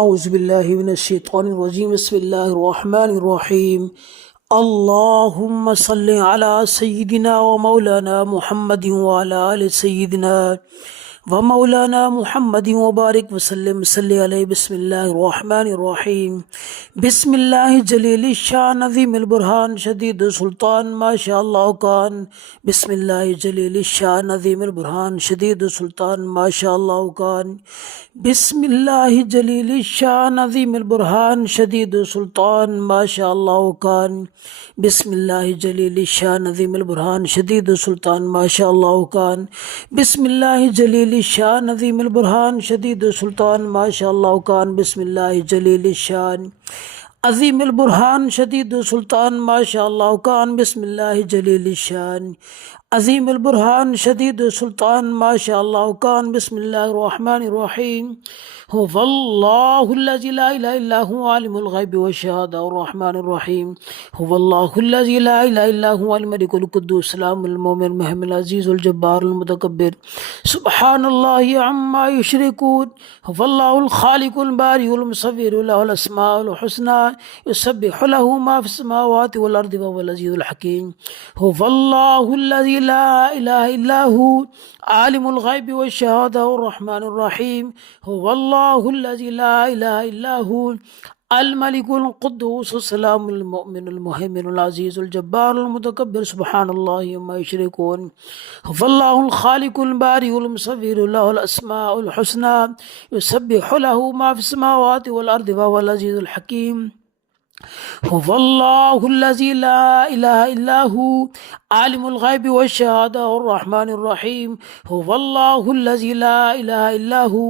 औज़ुबिल्लाहिमिनश्शैतानिर्रजीम बिस्मिल्लाहिर्रहमानिर्रहीम अल्लाहुम्मा सल्लि अला सय्यिदिना व मौलाना मुहम्मदिन व अला आलि सय्यिदिना व मौलाना मुहम्मदिन व बारिक वसल्लम सल्लि अलैहि बिस्मिल्लाहिर्रहमानिर्रहीम बिस्मिल्लाहि जलीलिश शान अज़ीमिल बुरहान शदीद सुल्तान माशाअल्लाह कान बिस्मिल्लाहि जलीलिश शान अज़ीमिल बुरहान शदीद सुल्तान माशाअल्लाह कान बिस्मिल्लाहि जलीलिश शान अज़ीमिल बुरहान शदीद सुल्तान माशाअल्लाह कान बिस्मिल्लाहि जलीलिश शान अज़ीमिल बुरहान शदीद सुल्तान माशाअल्लाह कान बिस्मिल्लाहि जलीलिश शान अज़ीमिल बुरहान शदीद सुल्तान माशाअल्लाह कान बिस्मिल्लाहि जलीलिश शान अज़ीमिल बुरहान शदीद सुल्तान माशाअल्लाह कान बिस्मिल्लाहि जलीलिश शान अज़ीमिल बुरहान शदीद सुल्तान माशाअल्लाह कान बिस्मिल्लाहिर रहमानिर रहीम हुवल्लाहुल्लज़ी ला इलाहा इल्ला हुवा आलिमुल ग़ैबि वश्शहादा अर्रहमानिर रहीम हुवल्लाहुल्लज़ी ला इलाहा इल्ला हुवल मलिकुल कुद्दूस सलामुल मुमिनुल मुहैमिनुल अज़ीज़ुल जब्बारुल मुतकब्बिर सुब्हानल्लाहि अम्मा युशरिकून हुवल्लाहुल खालिकुल बारिउल मुसव्विरु लहुल अस्माउल हुस्ना युसब्बिहु लहु मा फिस समावाति वल अर्दि व हुवल अज़ीज़ुल हकीम हुवल्लाहुल्लज़ी ला इलाहा इल्ला हु आलिमुल ग़ैबि वश्शहादा अर्रहमानिर रहीम हुवल्लाहुल्लज़ी ला इलाहा इल्ला हु अल मलिकुल कुद्दूस सलामुल मुमिनुल मुहैमिनुल अज़ीज़ुल जब्बारुल मुतकब्बिर सुब्हानल्लाहि अम्मा युशरिकून हुवल्लाहुल खालिकुल बारिउल मुसव्विरु लहुल अस्माउल हुस्ना युसब्बिहु लहु मा फिस समावाति वल अर्दि व हुवल अज़ीज़ुल हकीम हुवल्लाहुल्लज़ी ला इलाहा इल्ला हु आलिमुल ग़ैबि वश्शहादा अर्रहमानिर रहीम हुवल्लाहुल्लज़ी ला इलाहा इल्ला हु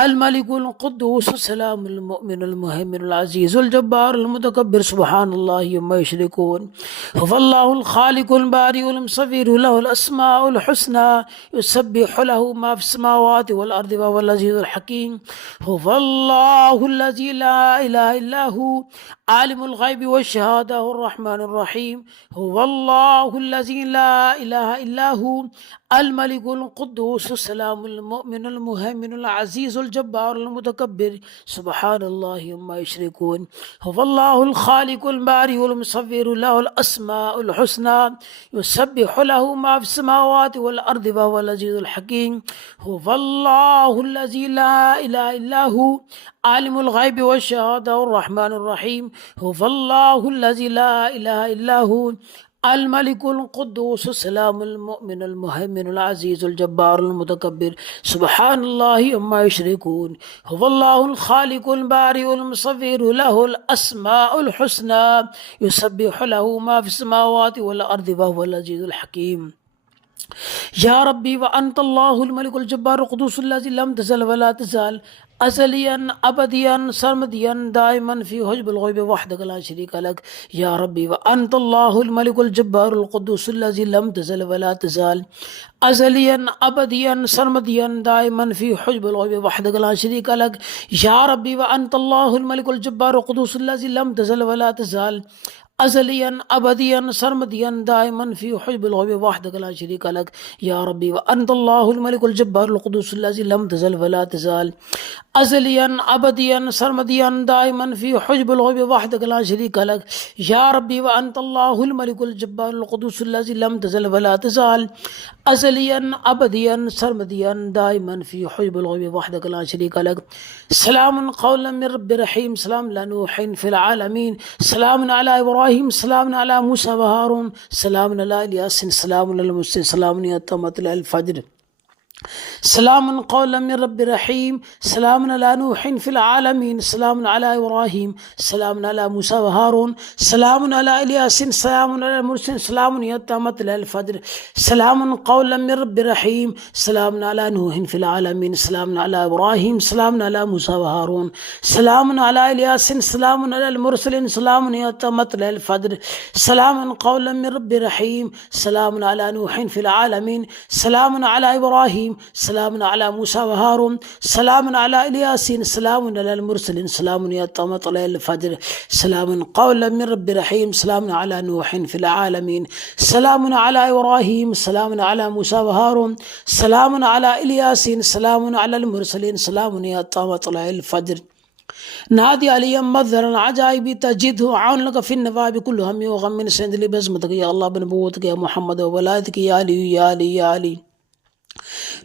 अल मलिकुल कुद्दूस सलामुल मुमिनुल मुहैमिनुल अज़ीज़ुल जब्बारुल मुतकब्बिर सुब्हानल्लाहि अम्मा युशरिकून हुवल्लाहुल खालिकुल बारिउल मुसव्विरु लहुल अस्माउल हुस्ना युसब्बिहु लहु मा फिस समावाति वल अर्दि व हुवल अज़ीज़ुल हकीम हुवल्लाहुल्लज़ी ला इलाहा इल्ला हु आलिमुल ग़ैबि वश्शहादा अर्रहमानिर रहीम हुवल्लाहुल्लज़ी ला इलाहा इल्ला हु अल मलिकुल कुद्दूस सलामुल मुमिनुल मुहैमिनुल अज़ीज़ुल जब्बारुल मुतकब्बिर सुब्हानल्लाहि अम्मा युशरिकून हुवल्लाहुल खालिकुल बारिउल मुसव्विरु लहुल अस्माउल हुस्ना युसब्बिहु लहु मा फिस समावाति वल अर्दि व हुवल अज़ीज़ुल हकीम हुवल्लाहुल्लज़ी ला इलाहा इल्ला हु आलिमुल ग़ैबि वश्शहादा अर्रहमानिर रहीम हुवल्लाहुल्लज़ी ला इलाहा इल्ला हु अल मलिकुल कुद्दूस सलामुल मुमिनुल मुहैमिनुल अज़ीज़ुल जब्बारुल मुतकब्बिर सुब्हानल्लाहि अम्मा युशरिकून हुवल्लाहुल खालिकुल बारिउल मुसव्विरु लहुल अस्माउल हुस्ना युसब्बिहु लहु मा फिस समावाति वल अर्दि व हुवल अज़ीज़ुल हकीम या रब्बी व अंतल्लाहुल मलिकुल जब्बारुल कुद्दूसुल्लज़ी लम तज़ल व ला तज़ाल अज़लियन अबदियन सरमदियन दाइमन फ़ी हुज्बुल ग़ैबि वहदक ला शरीका लक या रब्बी व अंतल्लाहुल मलिकुल जब्बारुल कुद्दूसुल्लज़ी लम तज़ल व ला तज़ाल अज़लियन अबदियन सरमदियन दाइमन फ़ी हुज्बुल ग़ैबि वहदक ला शरीका लक या रब्बी व अंतल्लाहुल मलिकुल जब्बारुल कुद्दूसुल्लज़ी लम तज़ल व ला तज़ाल अज़लियन अबदियन सरमदियन दाइमन फ़ी हुज्बुल ग़ैबि वहदक ला शरीका लक या रब्बी व अंतल्लाहुल मलिकुल जब्बारुल कुद्दूसुल्लज़ी लम तज़ल व ला तज़ाल अज़लियन अबदियन सरमदियन दाइमन फ़ी हुज्बुल ग़ैबि वहदक ला शरीका लक या रब्बी व अंतल्लाहुल मलिकुल जब्बारुल कुद्दूसुल्लज़ी लम तज़ल व ला तज़ाल अज़लियन अबदियन सरमदियन दाइमन फ़ी हुज्बुल ग़ैबि वहदक ला शरीका लक सलामुन क़ौलन मिर रब्बिर रहीम सलाम अला नूहिन फ़िल आलमीन सलामुन अला इब्राहीम सलामुन अला मूसा व हारून सलामुन अला यासीन सलामुन अला मुरसलीन सलामुन अत्ता मतलअल फ़ज्र सलामुन क़ौलन मिर रब्बिर रहीम सलामुन अला नूहिन फ़िल आलमीन सलामुन अला इब्राहीम सलामुन अला मूसा व हारून सलामुन अला यासीन सलामुन अला मुरसलीन सलामुन अत्ता मतलअल फ़ज्र सलामुन क़ौलन मिर रब्बिर रहीम सलामुन अला नूहिन फ़िल आलमीन सलामुन अला इब्राहीम सलामुन अला मूसा व हारून सलामुन अला यासीन सलामुन अला मुरसलीन सलामुन अत्ता मतलअल फ़ज्र सलामुन क़ौलन मिर रब्बिर रहीम सलामुन अला नूहिन फ़िल आलमीन सलामुन अला इब्राहीम सलामुन अला मूसा व हारून सलामुन अला यासीन सलामुन अला मुरसलीन सलामुन अत्ता मतलअल फ़ज्र सलामुन क़ौलन मिर रब्बिर रहीम सलामुन अला नूहिन फ़िल आलमीन सलामुन अला इब्राहीम सलामुन अला मूसा व हारून सलामुन अला यासीन सलामुन अला मुरसलीन सलामुन अत्ता मतलअल फ़ज्र نادي علي مظهر العجائب تجده عون لك في النواب كل هم وغم من سند لي بزمتك يا الله بنبوتك يا محمد وولايتك يا علي يا علي يا علي.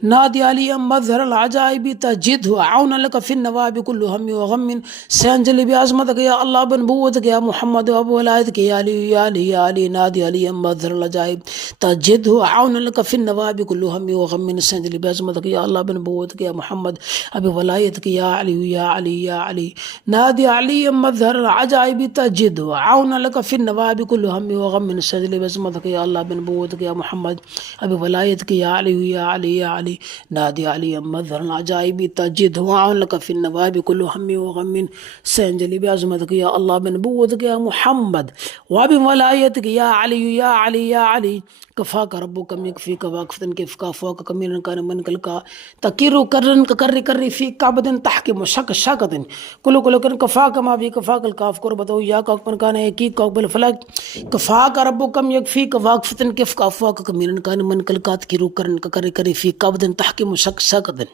نادي علي مظهر العجائب تجده عونا لك في النواب كل هم وغم سينجلي بعظمتك يا الله بنبوتك يا محمد وبولايتك يا علي يا علي يا علي. نادي علي مظهر العجائب تجده عونا لك في النواب كل هم وغم سينجلي بعظمتك يا الله بنبوتك يا محمد وبولايتك يا علي يا علي يا علي. نادي علي مظهر العجائب تجده عونا لك في النواب كل هم وغم سينجلي بعظمتك يا الله بنبوتك يا محمد وبولايتك يا علي يا علي يا علي. نادي علي مظهر العجائب تجده عون لك في النواب كل هم وغم سينجلي بعظمتك يا الله بنبوتك يا محمد وبولايتك يا علي يا علي يا علي. كفاك ربك يكفيك واكفة كيف كافوك كمين كان من كلك تكير كرن كري كري في كعبد تحكي مشك شاكد كل كن كفاك ما في كفاك الكاف كربتو يا كان كان يكي قبل فلك كفاك ربك يكفيك واكفة كيف كافوك كمين كان من كلك تكير كرن كري كري في كعبد تحكي مشك شاكد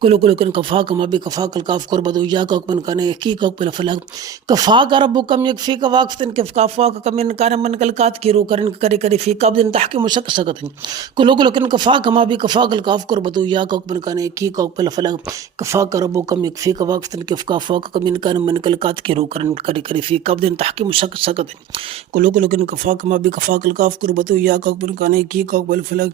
كل كن كفاك ما بي كفاك الكاف كربتو يا كان كان يكي قبل فلك كفاك ربك يكفيك واكفة كيف كافوك كمين كان من كلك تكير كرن كري كري في كعبد تحكي مشك شاكد كل كن كفاك ما بي كفاك الكاف كربتو يا كان كان يكي قبل فلك كفاك ربك يكفيك واكفة كيف كافوك كمين كان من كلك تكير كرن كري كري في كعبد تحكي مشك شاكد كل كن كفاك ما بي كفاك الكاف كربتو يا كان كان يكي قبل فلك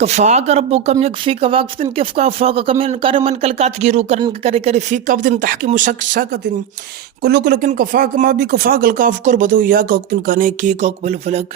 كفاك ربك يكفيك واكفة كيف كافوك كمين كان من كلك تكير كرن كري كري في كعبد تحكي مشك شاكد كل كن كفاك ما بي كفاك الكاف كربتو يا كان كان يكي قبل فلك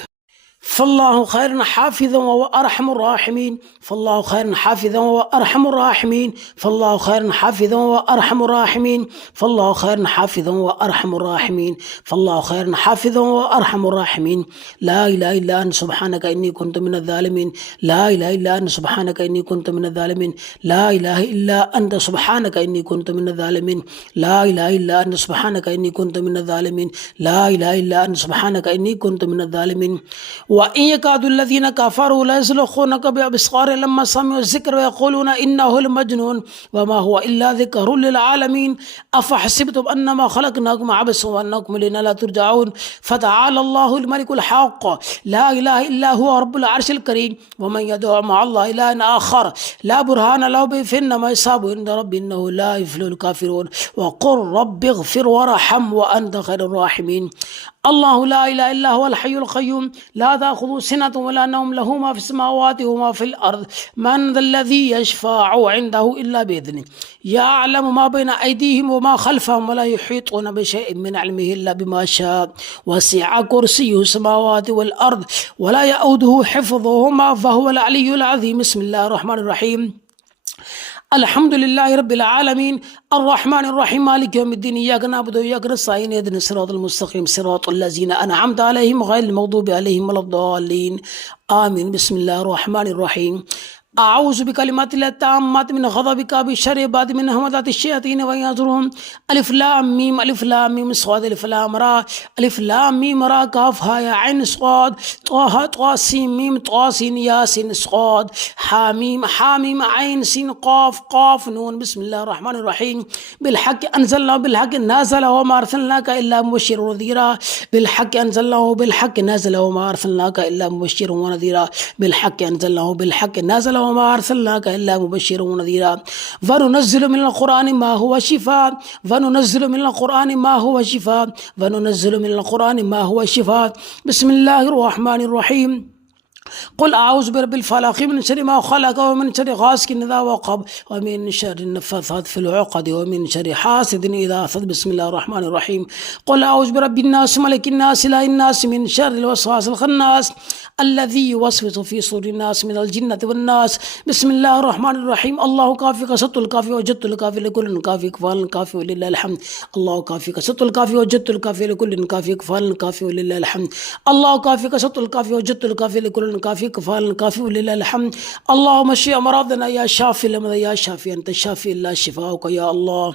فالله خير حافظا وأرحم الراحمين فالله خير حافظا وأرحم الراحمين فالله خير حافظا وأرحم الراحمين فالله خير حافظا وأرحم الراحمين فالله خير حافظا وأرحم الراحمين. لا إله إلا أنت سبحانك إني كنت من الظالمين لا إله إلا أنت سبحانك إني كنت من الظالمين لا إله إلا أنت سبحانك إني كنت من الظالمين لا إله إلا أنت سبحانك إني كنت من الظالمين لا إله إلا أنت سبحانك إني كنت من الظالمين. وإن يكاد الذين كفروا ليزلقونك بأبصار لما سمعوا الذكر ويقولون إنه لمجنون وما هو إلا ذكر للعالمين أفحسبتم أنما خلقناكم عبثا وأنكم إلينا لا ترجعون فتعالى الله الملك الحق لا إله إلا هو رب العرش الكريم ومن يدعو مع الله إلها آخر لا برهان له به فإنما يصاب عند ربي إنه لا يفلح الكافرون وقل رب اغفر وارحم وأنت خير الراحمين. الله لا إله إلا هو الحي القيوم لا تأخذه سنة ولا نوم له ما في السماوات وما في الأرض من ذا الذي يشفع عنده إلا بإذنه يعلم ما بين أيديهم وما خلفهم ولا يحيطون بشيء من علمه إلا بما شاء وسع كرسيه السماوات والأرض ولا يؤوده حفظهما فهو العلي العظيم. بسم الله الرحمن الرحيم الحمد لله رب العالمين الرحمن الرحيم مالك يوم الدين إياك نعبد وإياك نستعين اهدنا الصراط المستقيم صراط الذين أنعمت عليهم غير المغضوب عليهم ولا الضالين آمين. بسم الله الرحمن الرحيم أعوذ بكلمات الله التامات من غضبك بشر بعد من همزات الشياطين ويحضرون ألف لام ميم ألف لام ميم صاد ألف لام را ألف لام ميم را كاف ها يا عين صاد طه طا سين ميم طا سين ياسين صاد حاميم حاميم عين سين قاف قاف نون. بسم الله الرحمن الرحيم بالحق أنزلنا بالحق نازل وما أرسلناك إلا مبشرا ونذيرا بالحق أنزلناه بالحق نازل وما أرسلناك إلا مبشرا ونذيرا بالحق أنزلناه بالحق نازل وما أرسلناك إلا مبشرا ونذيرا وننزل من القرآن ما هو شفاء وننزل من القرآن ما هو شفاء وننزل من القرآن ما هو شفاء. بسم الله الرحمن الرحيم قل أعوذ برب الفلق من شر ما خلق ومن شر غاسق إذا وقب ومن شر النفاثات في العقد ومن شر حاسد إذا حسد. بسم الله الرحمن الرحيم قل أعوذ برب الناس ملك الناس إله الناس من شر الوسواس الخناس الذي يوسوس في صدور الناس من الجنة والناس. بسم الله الرحمن الرحيم الله كافي قصدت الكافي وجدت الكافي لكل كافي كفال كافي ولله الحمد الله كافي قصدت الكافي وجدت الكافي لكل كافي كفال كافي ولله الحمد الله كافي قصدت الكافي وجدت الكافي لكل كافي كفال كافي ولله الحمد. اللهم اشف أمراضنا يا شافي الأمراض يا شافي أنت الشافي لا شفاؤك يا الله.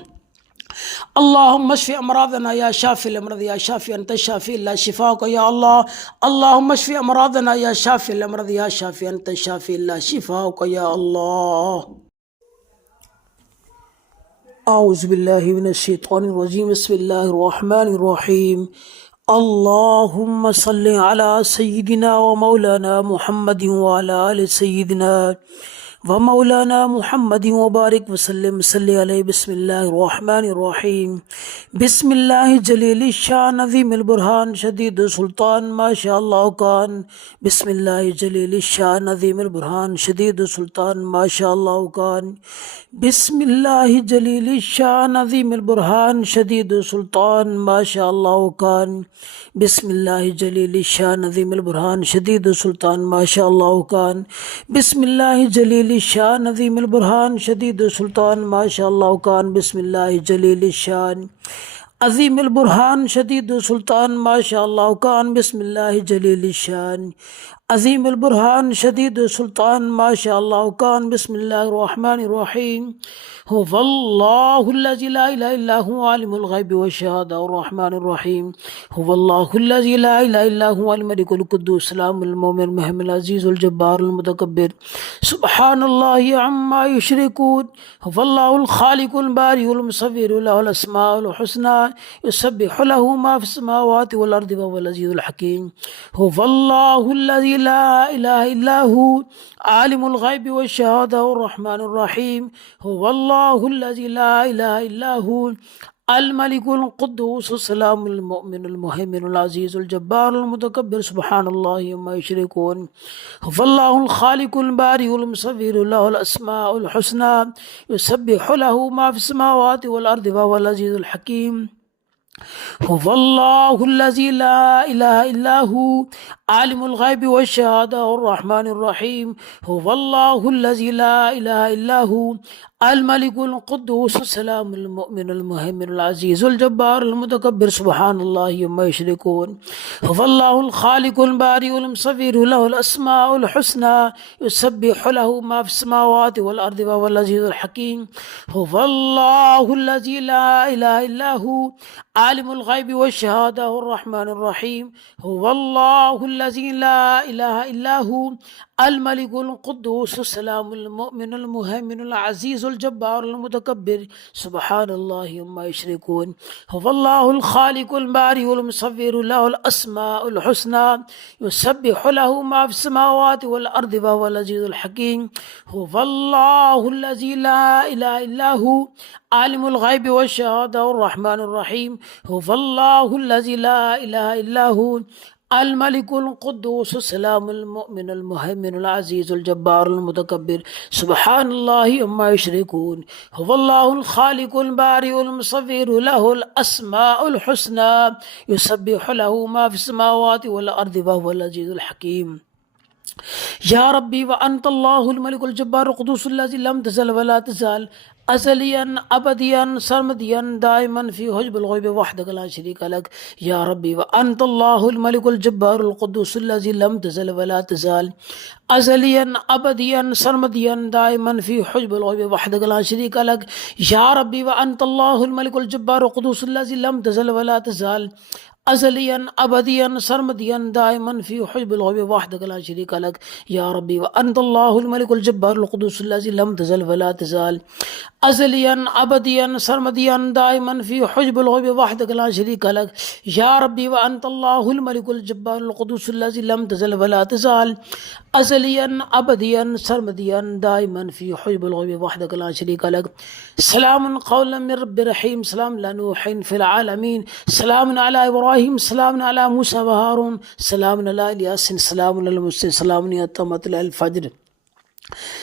اللهم اشف أمراضنا يا شافي الأمراض يا شافي أنت الشافي لا شفاؤك يا الله. اللهم اشف أمراضنا يا شافي الأمراض يا شافي أنت الشافي لا شفاؤك يا الله. औज़ुबिल्लाहिमिनश्शैतानिर्रजीम बिस्मिल्लाहिर्रहमानिर्रहीम अल्लाहुम्मा सल्लि अला सय्यिदिना व मौलाना मुहम्मदिन व अला आलि सय्यिदिना व मौलाना मुहम्मदिन व बारिक वसल्लम सल्लि अलैहि बिस्मिल्लाहिर्रहमानिर्रहीम बिस्मिल्लाहि जलीलिश शान अज़ीमिल बुरहान शदीदुस सुल्तान माशाअल्लाह कान बिस्मिल्लाहि जलीलिश शान अज़ीमिल बुरहान शदीदुस सुल्तान माशाअल्लाह कान बिस्मिल्लाहि जलीलिश शान अज़ीमिल बुरहान शदीदुस सुल्तान माशाअल्लाह कान बिस्मिल्लाहि जलीलिश शान अज़ीमिल बुरहान शदीदुस सुल्तान माशाअल्लाह कान बिस्मिल्लाहि जलीलिश शान अज़ीमिल बुरहान शदीदुस सुल्तान माशाअल्लाह कान बिस्मिल्लाहि जलीलिश शान अज़ीमिल बुरहान शदीदुस सुल्तान माशाअल्लाह कान बिस्मिल्लाहि जलीलिश शान अज़ीमिल बुरहान शदीदुस सुल्तान माशाअल्लाह कान बिस्मिल्लाहिर रहमानिर रहीम हुवल्लाहुल्लज़ी ला इलाहा इल्ला हुवा आलिमुल ग़ैबि वश्शहादा अर्रहमानिर रहीम हुवल्लाहुल्लज़ी ला इलाहा इल्ला हुवल मलिकुल कुद्दूस सलामुल मुमिनुल मुहैमिनुल अज़ीज़ुल जब्बारुल मुतकब्बिर सुब्हानल्लाहि अम्मा युशरिकून हुवल्लाहुल खालिकुल बारिउल मुसव्विरु लहुल अस्माउल हुस्ना युसब्बिहु लहु मा फिस समावाति वल अर्दि व हुवल अज़ीज़ुल हकीम हुवल्लाहुल्लज़ी ला इलाहा इल्ला हु आलिमुल ग़ैबि वश्शहादा अर्रहमानिर रहीम हुवल्लाहुल्लज़ी ला इलाहा इल्ला हु अल मलिकुल कुद्दूस सलामुल मुमिनुल मुहैमिनुल अज़ीज़ुल जब्बारुल मुतकब्बिर सुब्हानल्लाहि अम्मा युशरिकून हुवल्लाहुल खालिकुल बारिउल मुसव्विरु लहुल अस्माउल हुस्ना युसब्बिहु लहु मा फिस समावाति वल अर्दि व हुवल अज़ीज़ुल हकीम हुवल्लाहुल्लज़ी ला इलाहा इल्ला हु आलिमुल ग़ैबि वश्शहादा अर्रहमानिर रहीम हुवल्लाहुल्लज़ी ला इलाहा इल्ला हु अल मलिकुल कुद्दूस सलामुल मुमिनुल मुहैमिनुल अज़ीज़ुल जब्बारुल मुतकब्बिर सुब्हानल्लाहि अम्मा युशरिकून हुवल्लाहुल खालिकुल बारिउल मुसव्विरु लहुल अस्माउल हुस्ना युसब्बिहु लहु मा फिस समावाति वल अर्दि व हुवल अज़ीज़ुल हकीम हुवल्लाहुल्लज़ी ला इलाहा इल्ला हु आलिमुल ग़ैबि वश्शहादा अर्रहमानिर रहीम हुवल्लाहुल्लज़ी ला इलाहा इल्ला हु अल मलिकुल कुद्दूस सलामुल मुमिनुल मुहैमिनुल अज़ीज़ुल जब्बारुल मुतकब्बिर सुब्हानल्लाहि अम्मा युशरिकून हुवल्लाहुल खालिकुल बारिउल मुसव्विरु लहुल अस्माउल हुस्ना युसब्बिहु लहु मा फिस समावाति वल अर्दि व हुवल अज़ीज़ुल हकीम हुवल्लाहुल्लज़ी ला इलाहा इल्ला हु आलिमुल ग़ैबि वश्शहादा अर्रहमानिर रहीम हुवल्लाहुल्लज़ी ला इलाहा इल्ला हु अल मलिकुल कुद्दूस सलामुल मुमिनुल मुहैमिनुल अज़ीज़ुल जब्बारुल मुतकब्बिर सुब्हानल्लाहि अम्मा युशरिकून हुवल्लाहुल खालिकुल बारिउल मुसव्विरु लहुल अस्माउल हुस्ना युसब्बिहु लहु मा फिस समावाति वल अर्दि व हुवल अज़ीज़ुल हकीम या रब्बी व अंतल्लाहुल मलिकुल जब्बारुल कुद्दूसुल्लज़ी लम तज़ल व ला तज़ाल अज़लियन अबदियन सरमदियन दाइमन फ़ी हुज्बुल ग़ैबि वहदक ला शरीका लक या रब्बी व अंतल्लाहुल मलिकुल जब्बारुल कुद्दूसुल्लज़ी लम तज़ल व ला तज़ाल अज़लियन अबदियन सरमदियन दाइमन फ़ी हुज्बुल ग़ैबि वहदक ला शरीका लक या रब्बी व अंतल्लाहुल मलिकुल जब्बारुल कुद्दूसुल्लज़ी लम तज़ल व ला तज़ाल अज़लियन अबदियन सरमदियन दाइमन फ़ी हुज्बुल ग़ैबि वहदक ला शरीका लक या रब्बी व अंतल्लाहुल मलिकुल जब्बारुल कुद्दूसुल्लज़ी लम तज़ल व ला तज़ाल अज़लियन अबदियन सरमदियन दाइमन फ़ी हुज्बुल ग़ैबि वहदक ला शरीका लक या रब्बी व अंतल्लाहुल मलिकुल जब्बारुल कुद्दूसुल्लज़ी लम तज़ल व ला तज़ाल अज़लियन अबदियन सरमदियन दाइमन फ़ी हुज्बुल ग़ैबि वहदक ला शरीका लक सलामुन क़ौलन मिर रब्बिर रहीम सलामुन अला नूहिन फ़िल आलमीन सलामुन अला इब्राहीम सलामुन अला मूसा व हारून सलामुन अला यासीन सलामुन अला मुरसलीन सलामुन हित्ता मत्लअल फ़ज्र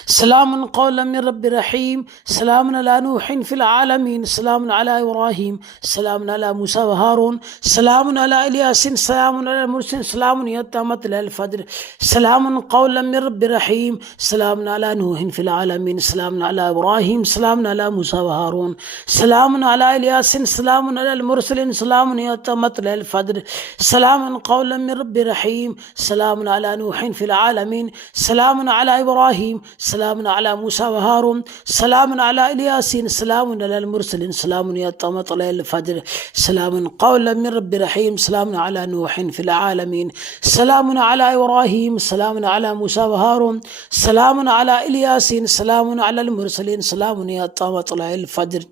सलामुन क़ौलन मिर रब्बिर रहीम सलामुन अला नूहिन फ़िल आलमीन सलामुन अला इब्राहीम सलामुन अला मूसा व हारून सलामुन अला यासीन सलामुन अला मुरसलीन सलामुन हित्ता मत्लअल फ़ज्र सलामुन क़ौलन मिर रब्बिर रहीम सलामुन अला नूहिन फ़िल आलमीन सलामुन अला इब्राहीम सलामुन अला मूसा व हारून सलामुन अला यासीन सलामुन अला मुरसलीन सलामुन हित्ता मत्लअल फ़ज्र सलामुन क़ौलन मिर रब्बिर रहीम सलामुन अला नूहिन फ़िल आलमीन सलामुन अला इब्राहीम सलामुन अला मूसा व हारून सलामुन अला यासीन सलामुन अला मुरसलीन सलामुन हित्ता मत्लअल फ़ज्र सलामुन क़ौलन मिर रब्बिर रहीम सलामुन अला नूहिन फ़िल आलमीन सलामुन अला इब्राहीम सलामुन अला मूसा व हारून सलामुन अला यासीन सलामुन अला मुरसलीन सलामुन हित्ता मत्लअल फ़ज्र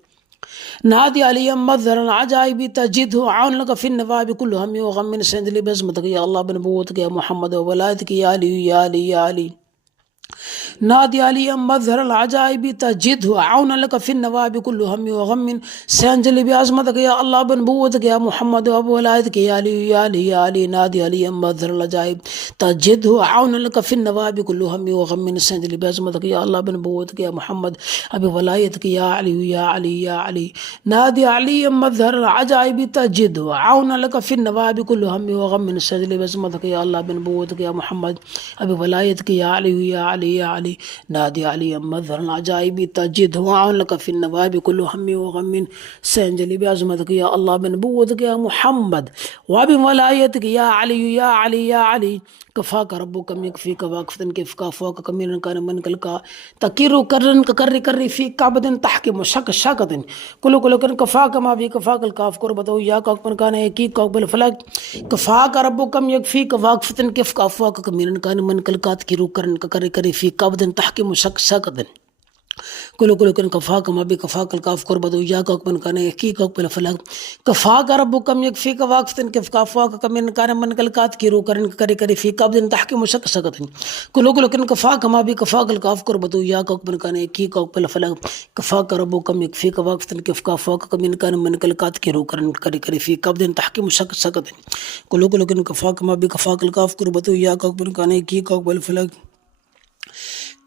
نادي علي مظهر العجائب تجده عون لك في النواب كل هم وغم من سندلي بزمتك يا الله بنبوتك يا محمد وولايتك يا علي يا علي يا علي. نادي علي مظهر العجائب تجده عونا لك في النواب كل هم وغم سينجلي بعظمتك يا الله بنبوتك يا محمد وبولايتك يا علي يا علي يا علي. نادي علي مظهر العجائب تجده عونا لك في النواب كل هم وغم سينجلي بعظمتك يا الله بنبوتك يا محمد وبولايتك يا علي يا علي يا علي. نادي علي مظهر العجائب تجده عونا لك في النواب كل هم وغم سينجلي بعظمتك يا الله بنبوتك يا محمد وبولايتك يا علي يا علي يا علي. نادي علي مظهر العجائب تجده عون لك في النواب كل هم وغم سينجلي بعظمتك يا الله بنبوتك يا محمد وبولايتك يا علي يا علي يا علي. كفاك ربك يكفيك واكفة كيف كافوك كمين كان من كلك تكير كرن ككري كري في كعبة تحكم شك شكة كل كن كفاك ما في كفاك الكاف كربتو يا كوك كان يكي كوك بالفلك. كفاك ربك يكفيك واكفة كيف كافوك كمين كان من كلك تكير كرن ككري كري في كعبة تحكم شك شكة كل كن كفاك ما بي كفاك الكاف كربتو يا كوك كان يكي كوك بالفلك. كفاك ربك يكفيك واكفة كيف كافوك كمين كان من كلك تكير كرن ككري كري في كعبة تحكم شك شكة كل كن كفاك ما بي كفاك الكاف كربتو يا كوك كان يكي كوك بالفلك. كفاك ربك يكفيك واكفة كيف كافوك كمين كان من كلك تكير كرن ككري كري في كعبة تحكم شك شكة كل كن كفاك ما بي كفاك الكاف كربتو يا كوك كان يكي كوك بالفلك.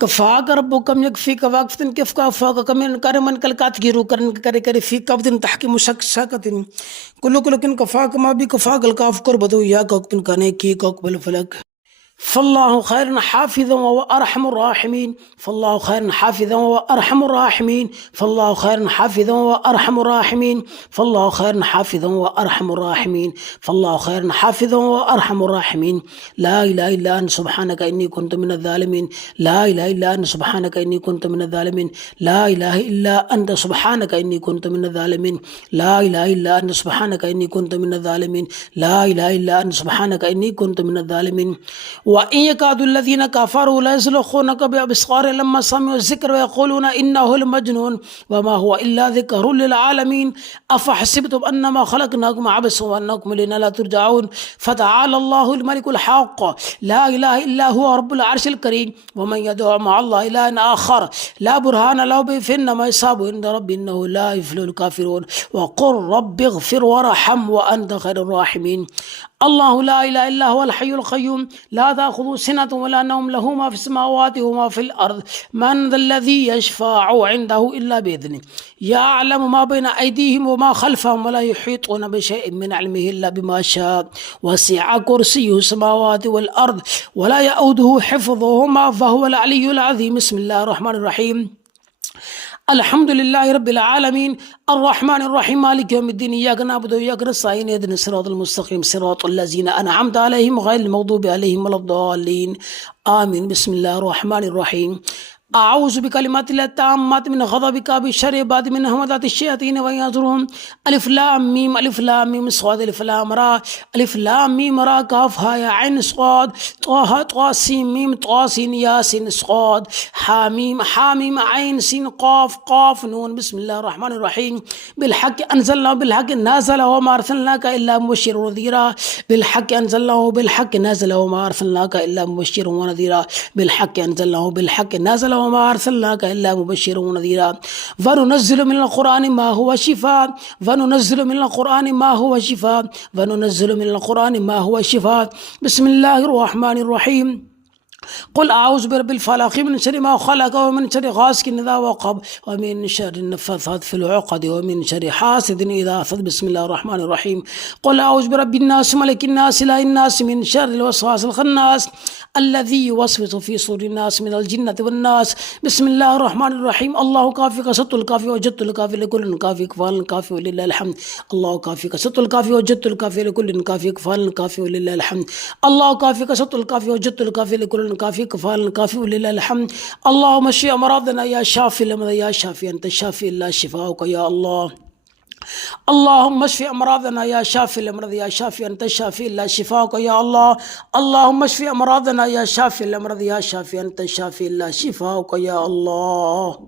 كفاك ربك يكفيك واكفة كيف كافوك كمين كان من كلك تكير كرن ككري كري في كعبة تحكم شك شكة كل كن كفاك ما بي كفاك الكاف كربتو يا كوك كان يكي كوك بالفلك. فالله خير حافظا وأرحم الراحمين فالله خير حافظا وأرحم الراحمين فالله خير حافظا وأرحم الراحمين فالله خير حافظا وأرحم الراحمين فالله خير حافظا وأرحم الراحمين. لا إله إلا أنت سبحانك إني كنت من الظالمين لا إله إلا أنت سبحانك إني كنت من الظالمين لا إله إلا أنت سبحانك إني كنت من الظالمين لا إله إلا أنت سبحانك إني كنت من الظالمين لا إله إلا أنت سبحانك إني كنت من الظالمين. وإن يكاد الذين كفروا ليزلقونك بأبصارهم لما سمعوا الذكر ويقولون إنه لمجنون وما هو إلا ذكر للعالمين أفحسبتم أنما خلقناكم عبثا وأنكم إلينا لا ترجعون فتعالى الله الملك الحق لا إله إلا هو رب العرش الكريم. ومن يدعو مع الله إلها آخر لا برهان له به فإنما يصاب عند ربه إنه لا يفلح الكافرون. وقل رب اغفر وارحم وأنت خير الراحمين. الله لا إله إلا هو الحي القيوم لا تأخذه سنة ولا نوم له ما في السماوات وما في الأرض من ذا الذي يشفع عنده إلا بإذنه يعلم ما بين أيديهم وما خلفهم ولا يحيطون بشيء من علمه إلا بما شاء وسع كرسيه السماوات والأرض ولا يؤوده حفظهما فهو العلي العظيم. بسم الله الرحمن الرحيم الحمد لله رب العالمين الرحمن الرحيم مالك يوم الدين إياك نعبد وإياك نستعين اهدنا الصراط المستقيم صراط الذين أنعمت عليهم غير المغضوب عليهم ولا الضالين آمين. بسم الله الرحمن الرحيم أعوذ بكلمات الله التامات من غضبك بشر بعد من همزات الشياطين ويحضرون. ألف لام ميم ألف لام ميم صاد ألف لام را ألف لام ميم را كاف ها يا عين صاد طه طا سين ميم طا سين ياسين صاد حاميم حاميم عين سين قاف قاف نون. بسم الله الرحمن الرحيم بالحق أنزلنا بالحق نازل وما أرسلناك إلا مبشرا ونذيرا بالحق أنزلناه بالحق نازل وما أرسلناك إلا مبشرا ونذيرا بالحق أنزلناه بالحق نازل وما أرسلناك إلا مبشرا ونذيرا. وننزل من القرآن ما هو شفاء وننزل من القرآن ما هو شفاء وننزل من القرآن ما هو شفاء. بسم الله الرحمن الرحيم قل أعوذ برب الفلق من شر ما خلق ومن شر غاسق إذا وقب ومن شر النفاثات في العقد ومن شر حاسد إذا حسد. بسم الله الرحمن الرحيم قل أعوذ برب الناس ملك الناس إله الناس من شر الوسواس الخناس الذي يوسوس في صدور الناس من الجنة والناس. بسم الله الرحمن الرحيم الله كافي كسط الكافي وجدت الكافي لكل كافي كفال كافي ولله الحمد الله كافي كسط الكافي وجدت الكافي لكل كافي كفال كافي ولله الحمد الله كافي كسط الكافي وجدت الكافي لكل كافي كفال كافي ولله الحمد. اللهم اشف أمراضنا يا شافي الأمراض يا شافي أنت الشافي لا شفاؤك يا الله. اللهم اشف أمراضنا يا شافي الأمراض يا شافي أنت الشافي لا شفاؤك يا الله. اللهم اشف أمراضنا يا شافي الأمراض يا شافي أنت الشافي لا شفاؤك يا الله.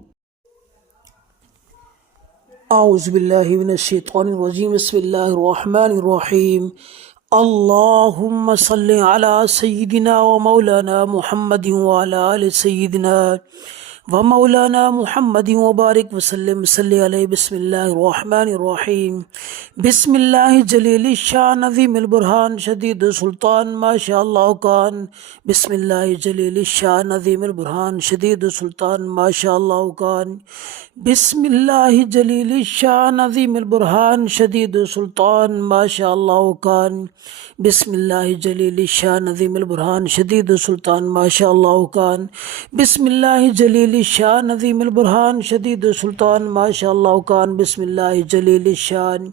औज़ुबिल्लाहिमिनश्शैतानिर्रजीम बिस्मिल्लाहिर्रहमानिर्रहीम अल्लाहुम्मा सल्लि अला सय्यिदिना व मौलाना मुहम्मदिन व अला आलि सय्यिदिना व मौलाना मुहम्मदिन व बारिक वसल्लम सल्लि अलैहि बिस्मिल्लाहिर्रहमानिर्रहीम बिस्मिल्लाहि जलील शान अज़ीमिल बुरहान शदीद सुल्तान माशाअल्लाह कान बिस्मिल्लाहि जलील शान अज़ीमिल बुरहान शदीद सुल्तान माशाअल्लाह कान बिस्मिल्लाहि जलील शान अज़ीमिल बुरहान शदीद सुल्तान माशाअल्लाह कान बिस्मिल्लाहि जलील शान अज़ीमिल बुरहान शदीद सुल्तान माशाअल्लाह कान बिस्मिल्लाहि जलील शान अज़ीमिल बुरहान शदीद सुल्तान माशाअल्लाह कान बिस्मिल्लाहि जलील शान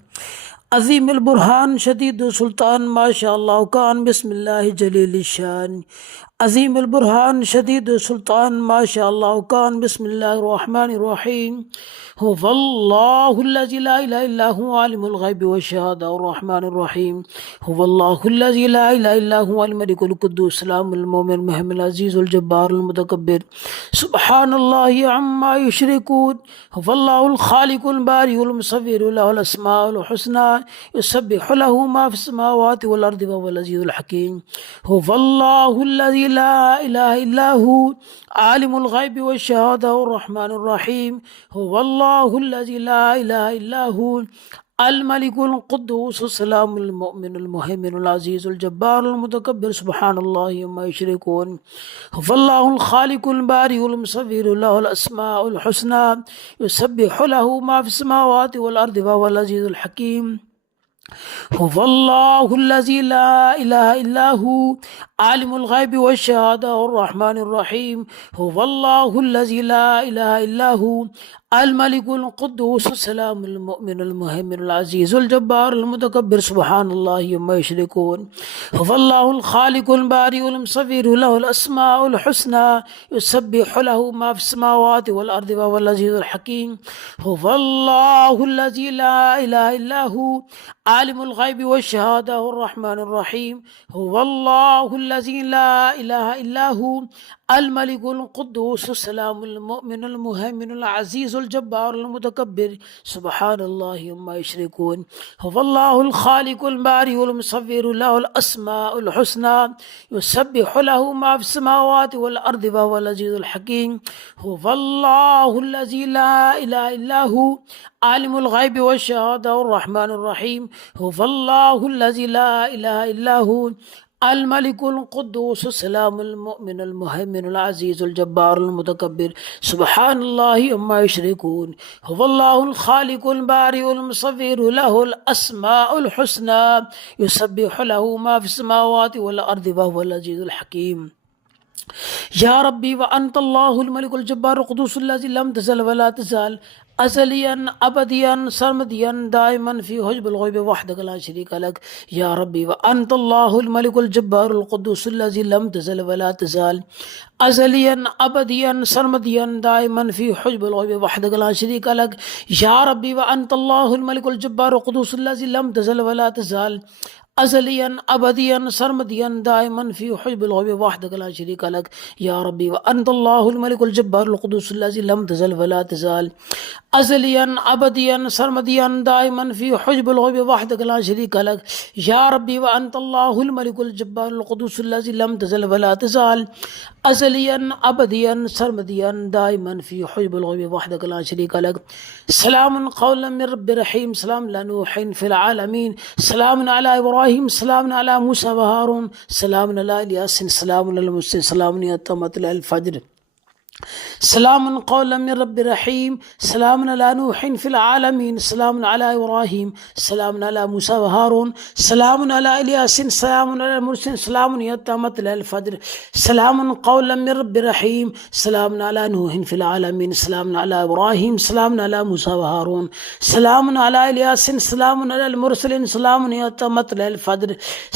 अज़ीमिल बुरहान शदीद सुल्तान माशाअल्लाह कान बिस्मिल्लाहि जलील शान अज़ीमिल बुरहान शदीद सुल्तान माशाअल्लाह कान बिस्मिल्लाहिर्रहमानिर्रहीम हुवल्लाहुल्लज़ी ला इलाहा इल्ला हुवा आलिमुल ग़ैबि वश्शहादा अर्रहमानिर्रहीम हुवल्लाहुल्लज़ी ला इलाहा इल्ला हुवल मलिकुल कुद्दूस सलामुल मुमिनुल मुहैमिनुल अज़ीज़ुल जब्बारुल मुतकब्बिर सुब्हानल्लाहि अम्मा युशरिकून हुवल्लाहुल खालिकुल बारिउल मुसव्विरु लहुल अस्माउल हुस्ना युसब्बिहु लहु मा फिस समावाति वल अर्दि वहुवल अज़ीज़ुल हकीम हुवल्लाहुल्लज़ी ला इलाहा इल्ला हु आलिमुल ग़ैबि वश्शहादा अर्रहमानिर रहीम हुवल्लाहुल्लज़ी ला इलाहा इल्ला हु अल मलिकुल कुद्दूस सलामुल मुमिनुल मुहैमिनुल अज़ीज़ुल जब्बारुल मुतकब्बिर सुब्हानल्लाहि अम्मा युशरिकून हुवल्लाहुल खालिकुल बारिउल मुसव्विरु लहुल अस्माउल हुस्ना युसब्बिहु लहु मा फिस समावाति वल अर्दि वहुवल अज़ीज़ुल हकीम हुवल्लाहुल्लज़ी ला इलाहा इल्ला हु आलिमुल ग़ैबि वश्शहादा अर्रहमानिर रहीम हुवल्लाहुल्लज़ी ला इलाहा इल्ला हु अल मलिकुल कुद्दूस सलामुल मुमिनुल मुहैमिनुल अज़ीज़ुल जब्बारुल मुतकब्बिर सुब्हानल्लाहि अम्मा युशरिकून हुवल्लाहुल खालिकुल बारिउल मुसव्विरु लहुल अस्माउल हुस्ना युसब्बिहु लहु मा फिस समावाति वल अर्दि वहुवल अज़ीज़ुल हकीम हुवल्लाहुल्लज़ी ला इलाहा इल्ला हु आलिमुल ग़ैबि वश्शहादा अर्रहमानिर रहीम हुवल्लाहुल्लज़ी ला इलाहा इल्ला हु अल मलिकुल कुद्दूस सलामुल मुमिनुल मुहैमिनुल अज़ीज़ुल जब्बारुल मुतकब्बिर सुब्हानल्लाहि अम्मा युशरिकून हुवल्लाहुल खालिकुल बारिउल मुसव्विरु लहुल अस्माउल हुस्ना युसब्बिहु लहु मा फिस समावाति वल अर्दि वहुवल अज़ीज़ुल हकीम हुवल्लाहुल्लज़ी ला इलाहा इल्ला हु आलिमुल ग़ैबि वश्शहादा अर्रहमानिर रहीम हुवल्लाहुल्लज़ी ला इलाहा इल्ला हु अल मलिकुल कुद्दूस सलामुल मुमिनुल मुहैमिनुल अज़ीज़ुल जब्बारुल मुतकब्बिर सुब्हानल्लाहि अम्मा युशरिकून हुवल्लाहुल खालिकुल बारिउल मुसव्विरु लहुल अस्माउल हुस्ना युसब्बिहु लहु मा फिस समावाति वल अर्दि वहुवल अज़ीज़ुल हकीम या रब्बी व अंतल्लाहुल मलिकुल जब्बारुल कुद्दूसुल्लज़ी लम तज़ल व ला तज़ाल अज़लियन अबदियन सरमदियन दाइमन फ़ी हुज्बिल ग़ैबि वहदक ला शरीका लक या रब्बी व अंतल्लाहुल मलिकुल जब्बारुल कुद्दूसुल्लज़ी लम तज़ल व ला तज़ाल अज़लियन अबदियन सरमदियन दाइमन फ़ी हुज्बिल ग़ैबि वहदक ला शरीका लक या रब्बी व अंतल्लाहुल मलिकुल जब्बारुल कुद्दूसुल्लज़ी लम तज़ल व ला तज़ाल अज़लियन अबदियन सरमदियन दाइमन फ़ी हुज्बिल ग़ैबि वहदक ला शरीका लक या रब्बी व अंतल्लाहुल मलिकुल जब्बारुल कुद्दूसुल्लज़ी लम तज़ल व ला तज़ाल अज़लियन अबदियन सरमदियन दाइमन फ़ी हुज्बिल ग़ैबि वहदक ला शरीका लक या रब्बी व अंतल्लाहुल मलिकुल जब्बारुल कुद्दूसुल्लज़ी लम तज़ल व ला तज़ाल अज़लियन अबदियन सरमदियन दाइमन फ़ी हुज्बिल ग़ैबि वहदक ला शरीका लक सलामुन क़ौलन मिर रब्बिर रहीम सलामुन अला नूहिन फ़िल आलमीन सलामुन अला इब्राहीम सलामुन अला मूसा व हारून सलामुन अला यासीन सलामुन अल मुरसलीन सलामुन हत्ता मतलअल फ़ज्र सलामुन क़ौलन मिर रब्बिर रहीम सलामुन अला नूहिन फ़िल आलमीन सलामुन अला इब्राहीम सलामुन अला मूसा व हारून सलामुन अला यासीन सलामुन अल मुरसलीन सलामुन हत्ता मतलअल फ़ज्र सलामुन क़ौलन मिर रब्बिर रहीम सलामुन अला नूहिन फ़िल आलमीन सलामुन अला इब्राहीम सलामुन अला मूसा व हारून सलामुन अला यासीन सलामुन अल मुरसलीन सलामुन हत्ता मतलअल फ़ज्र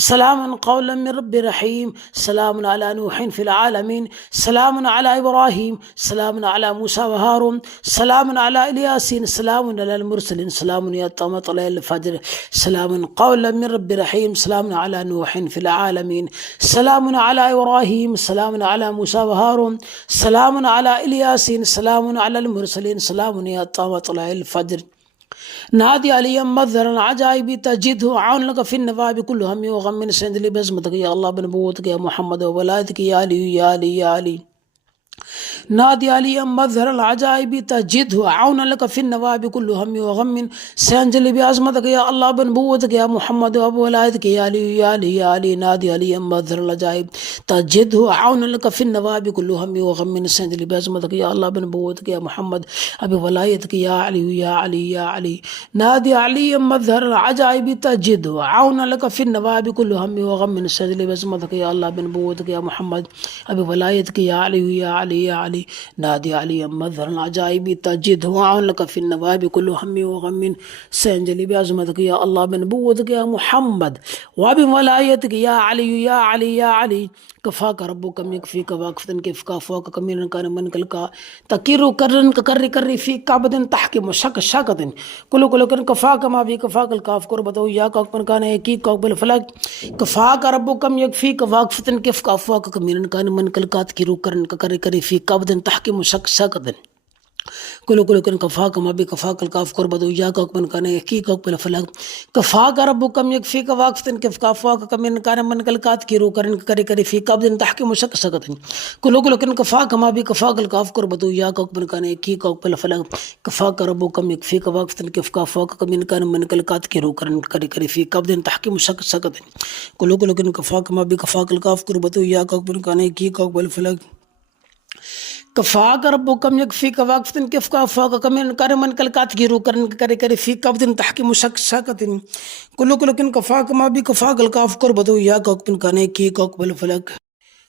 सलामुन क़ौलन मिर रब्बिर रहीम सलामुन अला नूहिन फ़िल आलमीन सलामुन अला इब्राहीम सलामुन अला मूसा व हारून सलामुन अला यासीन सलामुन अल मुरसलीन सलामुन हत्ता मतलअल फ़ज्र सलामुन क़ौलन मिर रब्बिर रहीम सलामुन अला नूहिन फ़िल आलमीन सलामुन अला इब्राहीम सलामुन अला मूसा व हारून सलामुन अला यासीन सलामुन अल मुरसलीन सलामुन हत्ता मतलअल फ़ज्र نادي علي مظهر العجائب تجده عون لك في النواب كل هم وغم سندلي بعظمتك يا الله بنبوتك يا محمد وولايتك يا علي يا علي يا علي. نادي علي مظهر العجائب تجده عونا لك في النواب كل هم وغم سينجلي بعظمتك يا الله بنبوتك يا محمد وولايتك يا علي يا علي يا علي. نادي علي مظهر العجائب تجده عونا لك في النواب كل هم وغم سينجلي بعظمتك يا الله بنبوتك يا محمد وولايتك يا علي يا علي يا علي. نادي علي مظهر العجائب تجده عونا لك في النواب كل هم وغم سينجلي بعظمتك يا الله بنبوتك يا محمد وولايتك يا علي يا علي يا علي. نادي علي مظهر العجائب تجده عون لك في النواب كل هم وغم سينجلي بعظمتك يا الله بنبوتك يا محمد وبولايتك يا علي يا علي يا علي. كفاك ربك يكفيك واقفة كيف كافوك كمينا كان من كلك تكير كرن كري في كعبة تحكم شك كل كن كفاك ما في كفاك الكاف كربتو يا كوك من كان يكي كوك بالفلك كفاك ربك يكفيك واقفة كيف كافوك كمينا كان من كلك تكير كرن كري في كعبة تحكم شك كل كن كفاك ما بي كفاك الكاف كربتو يا كوك من كان يكي كوك بالفلك كفاك ربك يكفيك واقفة كيف كافوك كمينا كان من كلك تكير كرن كري في كعبة تحكم شك كل كن كفاك ما بي كفاك الكاف كربتو يا كوك من كان يكي كوك بالفلك كفاك ربك يكفيك واقفة كيف كافوك كمينا كان من كلك تكير كرن كري في كعبة تحكم شك كل كن كفاك ما بي كفاك الكاف كربتو يا كوك من كان يكي كوك بالفلك كفاك ربك يكفيك واقفة كيف كافوك كمن كان من كلكات كيرو كرن في كبد تحكي مشككة كل كن كفاك ما بي كفاك الكاف كربتو يا كوك من كان كي كوك بالفلك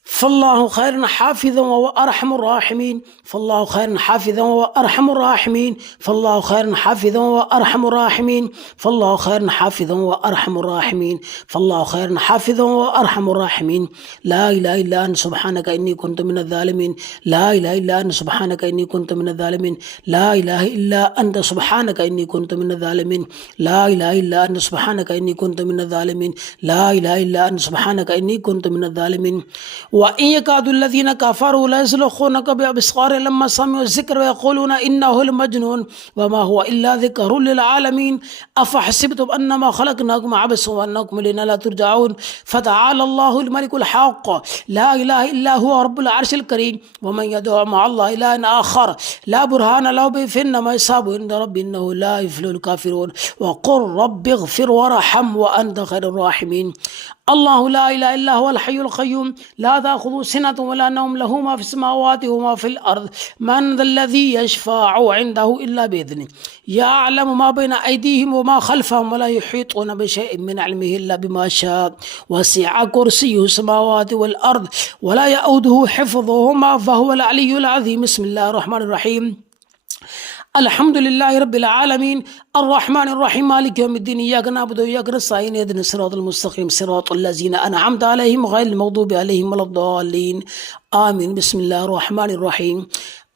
فالله خير حافظا وأرحم الراحمين فالله خير حافظا وأرحم الراحمين فالله خير حافظا وأرحم الراحمين فالله خير حافظا وأرحم الراحمين فالله خير حافظا وأرحم الراحمين. لا إله إلا أنت سبحانك إني كنت من الظالمين لا إله إلا أنت سبحانك إني كنت من الظالمين لا إله إلا أنت سبحانك إني كنت من الظالمين لا إله إلا أنت سبحانك إني كنت من الظالمين لا إله إلا أنت سبحانك إني كنت من الظالمين. وإن يكاد الذين كفروا ليزلقونك بأبصار لما سمعوا الذكر ويقولون إنه لمجنون وما هو إلا ذكر للعالمين أفحسبتم أنما خلقناكم عبثا وأنكم إلينا لا ترجعون فتعالى الله الملك الحق لا إله إلا هو رب العرش الكريم. ومن يدعو مع الله إلها آخر لا برهان له به فإنما يصاب عند ربه إنه لا يفلح الكافرون. وقل رب اغفر وارحم وأنت خير الراحمين. الله لا إله إلا هو الحي القيوم لا تأخذه سنة ولا نوم له ما في السماوات وما في الأرض من ذا الذي يشفع عنده إلا بإذنه يعلم ما بين أيديهم وما خلفهم ولا يحيطون بشيء من علمه إلا بما شاء وسع كرسيه السماوات والأرض ولا يؤوده حفظهما فهو العلي العظيم. بسم الله الرحمن الرحيم الحمد لله رب العالمين الرحمن الرحيم مالك يوم الدين إياك نعبد وإياك نستعين اهدنا الصراط المستقيم صراط الذين أنعمت عليهم غير المغضوب عليهم ولا الضالين آمين. بسم الله الرحمن الرحيم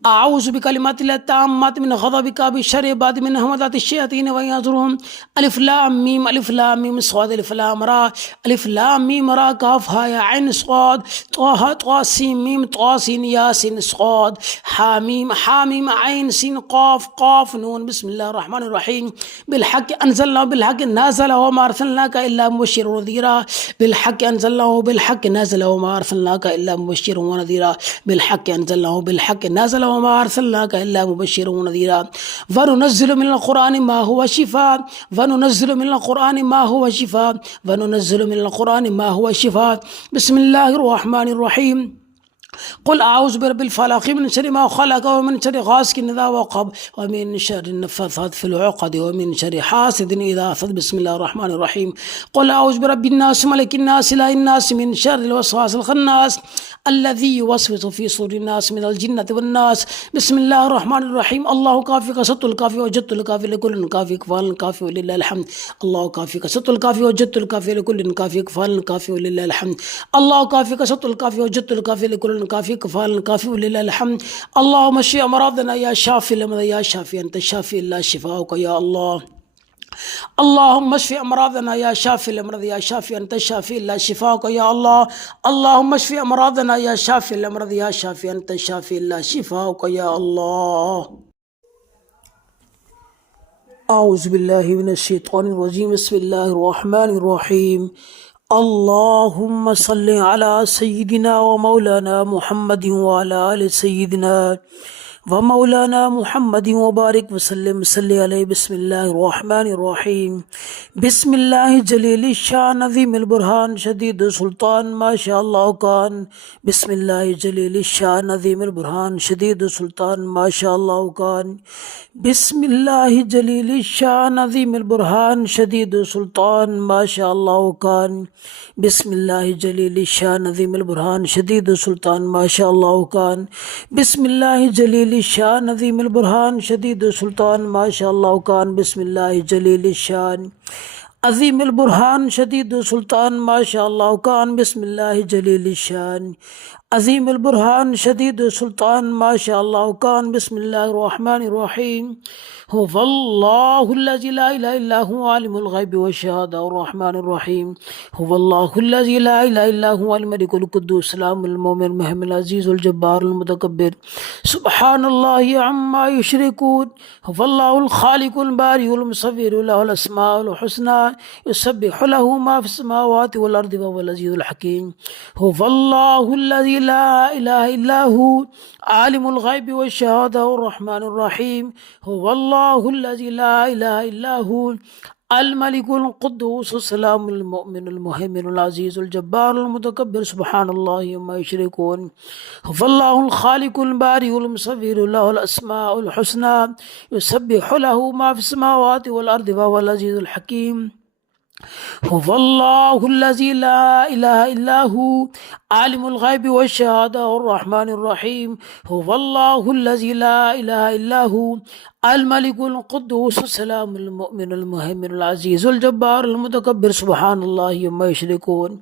أعوذ بكلمات الله التامات من غضبك بشر بعد من همزات الشياطين ويحضرون. ألف لام ميم ألف لام ميم صاد ألف لام را ألف لام ميم را كاف ها يا عين صاد طه طا سين ميم طا سين يا سين صاد حاميم حاميم عين سين قاف قاف نون. بسم الله الرحمن الرحيم بالحق أنزلنا بالحق نازل وما أرسلناك إلا مبشرا ونذيرا بالحق أنزلناه بالحق نازل وما أرسلناك إلا مبشرا ونذيرا بالحق أنزلناه بالحق نازل وما أرسلناك إلا مبشرا ونذيرا. وننزل من القرآن ما هو شفاء وننزل من القرآن ما هو شفاء وننزل من القرآن ما هو شفاء. بسم الله الرحمن الرحيم قل أعوذ برب الفلق من شر ما خلق ومن شر غاسق إذا وقب ومن شر النفاثات في العقد ومن شر حاسد إذا حسد. بسم الله الرحمن الرحيم قل أعوذ برب الناس ملك الناس إله الناس من شر الوسواس الخناس الذي يوسوس في صدور الناس من الجنة والناس. بسم الله الرحمن الرحيم الله كافيك ست الكافي وجدت الكافي لكل كافي كفال الكافي ولله الحمد الله كافيك ست الكافي وجدت الكافي لكل كافي كفال الكافي ولله الحمد الله كافيك ست الكافي وجدت الكافي لكل كافي كفال الكافي ولله الحمد. اللهم اشف أمراضنا يا شافي الأمراض يا شافي أنت الشافي لا شفاؤك يا الله. اللهم اشف أمراضنا يا شافي الأمراض يا شافي أنت الشافي لا شفاؤك يا الله. اللهم اشف أمراضنا يا شافي الأمراض يا شافي أنت الشافي لا شفاؤك يا الله. औज़ुबिल्लाहिमिनश्शैतानिर्रजीम बिस्मिल्लाहिर्रहमानिर्रहीम अल्लाहुम्मा सल्लि अला सय्यिदिना व मौलाना मुहम्मदिन व अला आलि सय्यिदिना व मौलाना मुहम्मदिन व बारिक वसल्लम सल्लि अलैहि बिस्मिल्लाहिर्रहमानिर्रहीम बिस्मिल्लाहि जलीलिश शान अज़ीमिल बुरहान शदीदुल सुल्तान माशाअल्लाह कान बिस्मिल्लाहि जलीलिश शान अज़ीमिल बुरहान शदीदुल सुल्तान माशाअल्लाह कान बिस्मिल्लाहि जलीलिश शान अज़ीमिल बुरहान शदीदुल सुल्तान माशाअल्लाह कान बिस्मिल्लाहि जलीलिश शान अज़ीमिल बुरहान शदीदुल सुल्तान माशाअल्लाह कान बिस्मिल्लाहि जलीलिश शान अज़ीमिल बुरहान शदीदुल सुल्तान माशाअल्लाह कान बिस्मिल्लाहि जलीलिश शान अज़ीमिल बुरहान शदीदुल सुल्तान माशाअल्लाह कान बिस्मिल्लाहि जलीलिश शान अज़ीमिल बुरहान शदीदुल सुल्तान माशाअल्लाह कान बिस्मिल्लाहिर रहमानिर रहीम हुवल्लाहुल्लज़ी ला इलाहा इल्ला हुवा आलिमुल ग़ैबि वश्शहादा अर्रहमानिर रहीम हुवल्लाहुल्लज़ी ला इलाहा इल्ला हुवल मलिकुल कुद्दूस सलामुल मुमिनुल मुहैमिनुल अज़ीज़ुल जब्बारुल मुतकब्बिर सुब्हानल्लाहि अम्मा युशरिकून हुवल्लाहुल खालिकुल बारिउल मुसव्विरु लहुल अस्माउल हुस्ना युसब्बिहु लहु मा फिस समावाति वल अर्दि व हुवल अज़ीज़ुल हकीम हुवल्लाहुल्लज़ी ला इलाहा इल्ला हु आलिमुल ग़ैबि वश्शहादा अर्रहमानिर रहीम हुवल्लाहुल्लज़ी ला इलाहा इल्ला हु अल मलिकुल कुद्दूस सलामुल मुमिनुल मुहैमिनुल अज़ीज़ुल जब्बारुल मुतकब्बिर सुब्हानल्लाहि अम्मा युशरिकून हुवल्लाहुल खालिकुल बारिउल मुसव्विरु लहुल अस्माउल हुस्ना युसब्बिहु लहु मा फिस समावाति वल अर्दि व हुवल अज़ीज़ुल हकीम हुवल्लाहुल्लज़ी ला इलाहा इल्ला हु आलिमुल ग़ैबि वश्शहादा अर्रहमानिर रहीम हुवल्लाहुल्लज़ी ला इलाहा इल्ला हु अल मलिकुल कुद्दूस सलामुल मुमिनुल मुहैमिनुल अज़ीज़ुल जब्बारुल मुतकब्बिर सुब्हानल्लाहि अम्मा युशरिकून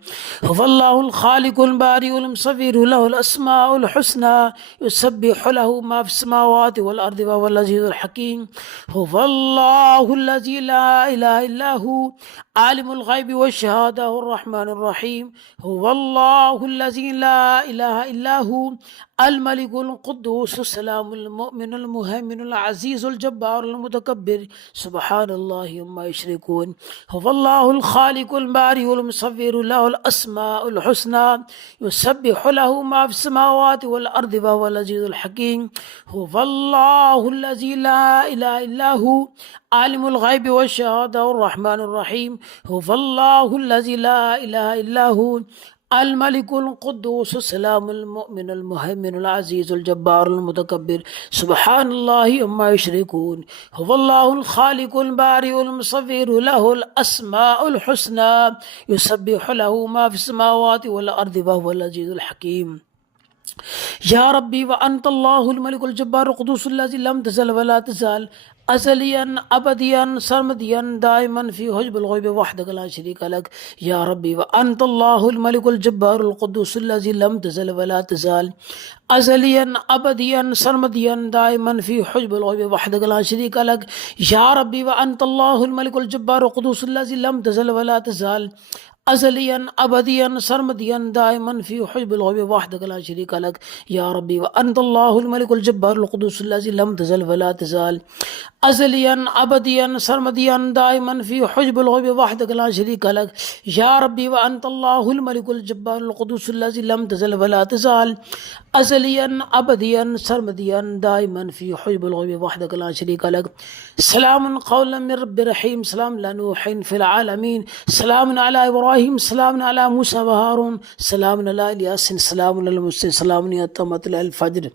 हुवल्लाहुल खालिकुल बारिउल मुसव्विरु लहुल अस्माउल हुस्ना युसब्बिहु लहु मा फिस समावाति वल अर्दि व हुवल अज़ीज़ुल हकीम हुवल्लाहुल्लज़ी ला इलाहा इल्ला हु आलिमुल ग़ैबि वश्शहादा अर्रहमानिर रहीम हुवल्लाहुल्लज़ी ला इलाहा इल्ला हु अल मलिकुल कुद्दूस सलामुल मुमिनुल मुहैमिनुल अज़ीज़ुल जब्बारुल मुतकब्बिर सुब्हानल्लाहि अम्मा युशरिकून हुवल्लाहुल खालिकुल बारिउल मुसव्विरु लहुल अस्माउल हुस्ना युसब्बिहु लहु मा फिस समावाति वल अर्दि व हुवल अज़ीज़ुल हकीम हुवल्लाहुल्लज़ी ला इलाहा इल्ला हु आलिमुल ग़ैबि वश्शहादा अर्रहमानिर रहीम हुवल्लाहुल्लज़ी ला इलाहा इल्ला हु अल मलिकुल कुद्दूस सलामुल मुमिनुल मुहैमिनुल अज़ीज़ुल जब्बारुल मुतकब्बिर सुब्हानल्लाहि अम्मा युशरिकून हुवल्लाहुल खालिकुल बारिउल मुसव्विरु लहुल अस्माउल हुस्ना युसब्बिहु लहु मा फिस समावाति वल अर्दि व हुवल अज़ीज़ुल हकीम या रब्बी व अंतल्लाहुल मलिकुल जब्बारुल कुद्दूसुल्लज़ी लम तज़ल व ला तज़ाल अज़लियन अबदियन सरमदियन दाइमन फ़ी हुज्बुल ग़ैबि वहदक ला शरीका लक या रब्बी व अंतल्लाहुल मलिकुल जब्बारुल कुद्दूसुल्लज़ी लम तज़ल व ला तज़ाल अज़लियन अबदियन सरमदियन दाइमन फ़ी हुज्बुल ग़ैबि वहदक ला शरीका लक या रब्बी व अंतल्लाहुल मलिकुल जब्बारुल कुद्दूसुल्लज़ी लम तज़ल व ला तज़ाल अज़लियन अबदियन सरमदियन दाइमन फ़ी हुज्बुल ग़ैबि वहदक ला शरीका लक या रब्बी व अंतल्लाहुल मलिकुल जब्बारुल कुद्दूसुल्लज़ी लम तज़ल व ला तज़ाल अज़लियन अबदियन सरमदियन दाइमन फ़ी हुज्बुल ग़ैबि वहदक ला शरीका लक या रब्बी व अंतल्लाहुल मलिकुल जब्बारुल कुद्दूसुल्लज़ी लम तज़ल व ला तज़ाल अज़लियन अबदियन सरमदियन दाइमन फ़ी हुज्बुल ग़ैबि वहदक ला शरीका लक सलामुन क़ौलन मिर रब्बिर रहीम सलामुन अला नूहिन फ़िल आलमीन सलामुन अला इब्राहीम सलामुन अला मूसा व हारून सलामुन अला यासीन सलामुन अल मुरसलीन सलामुन हत्ता मतलअल फ़ज्र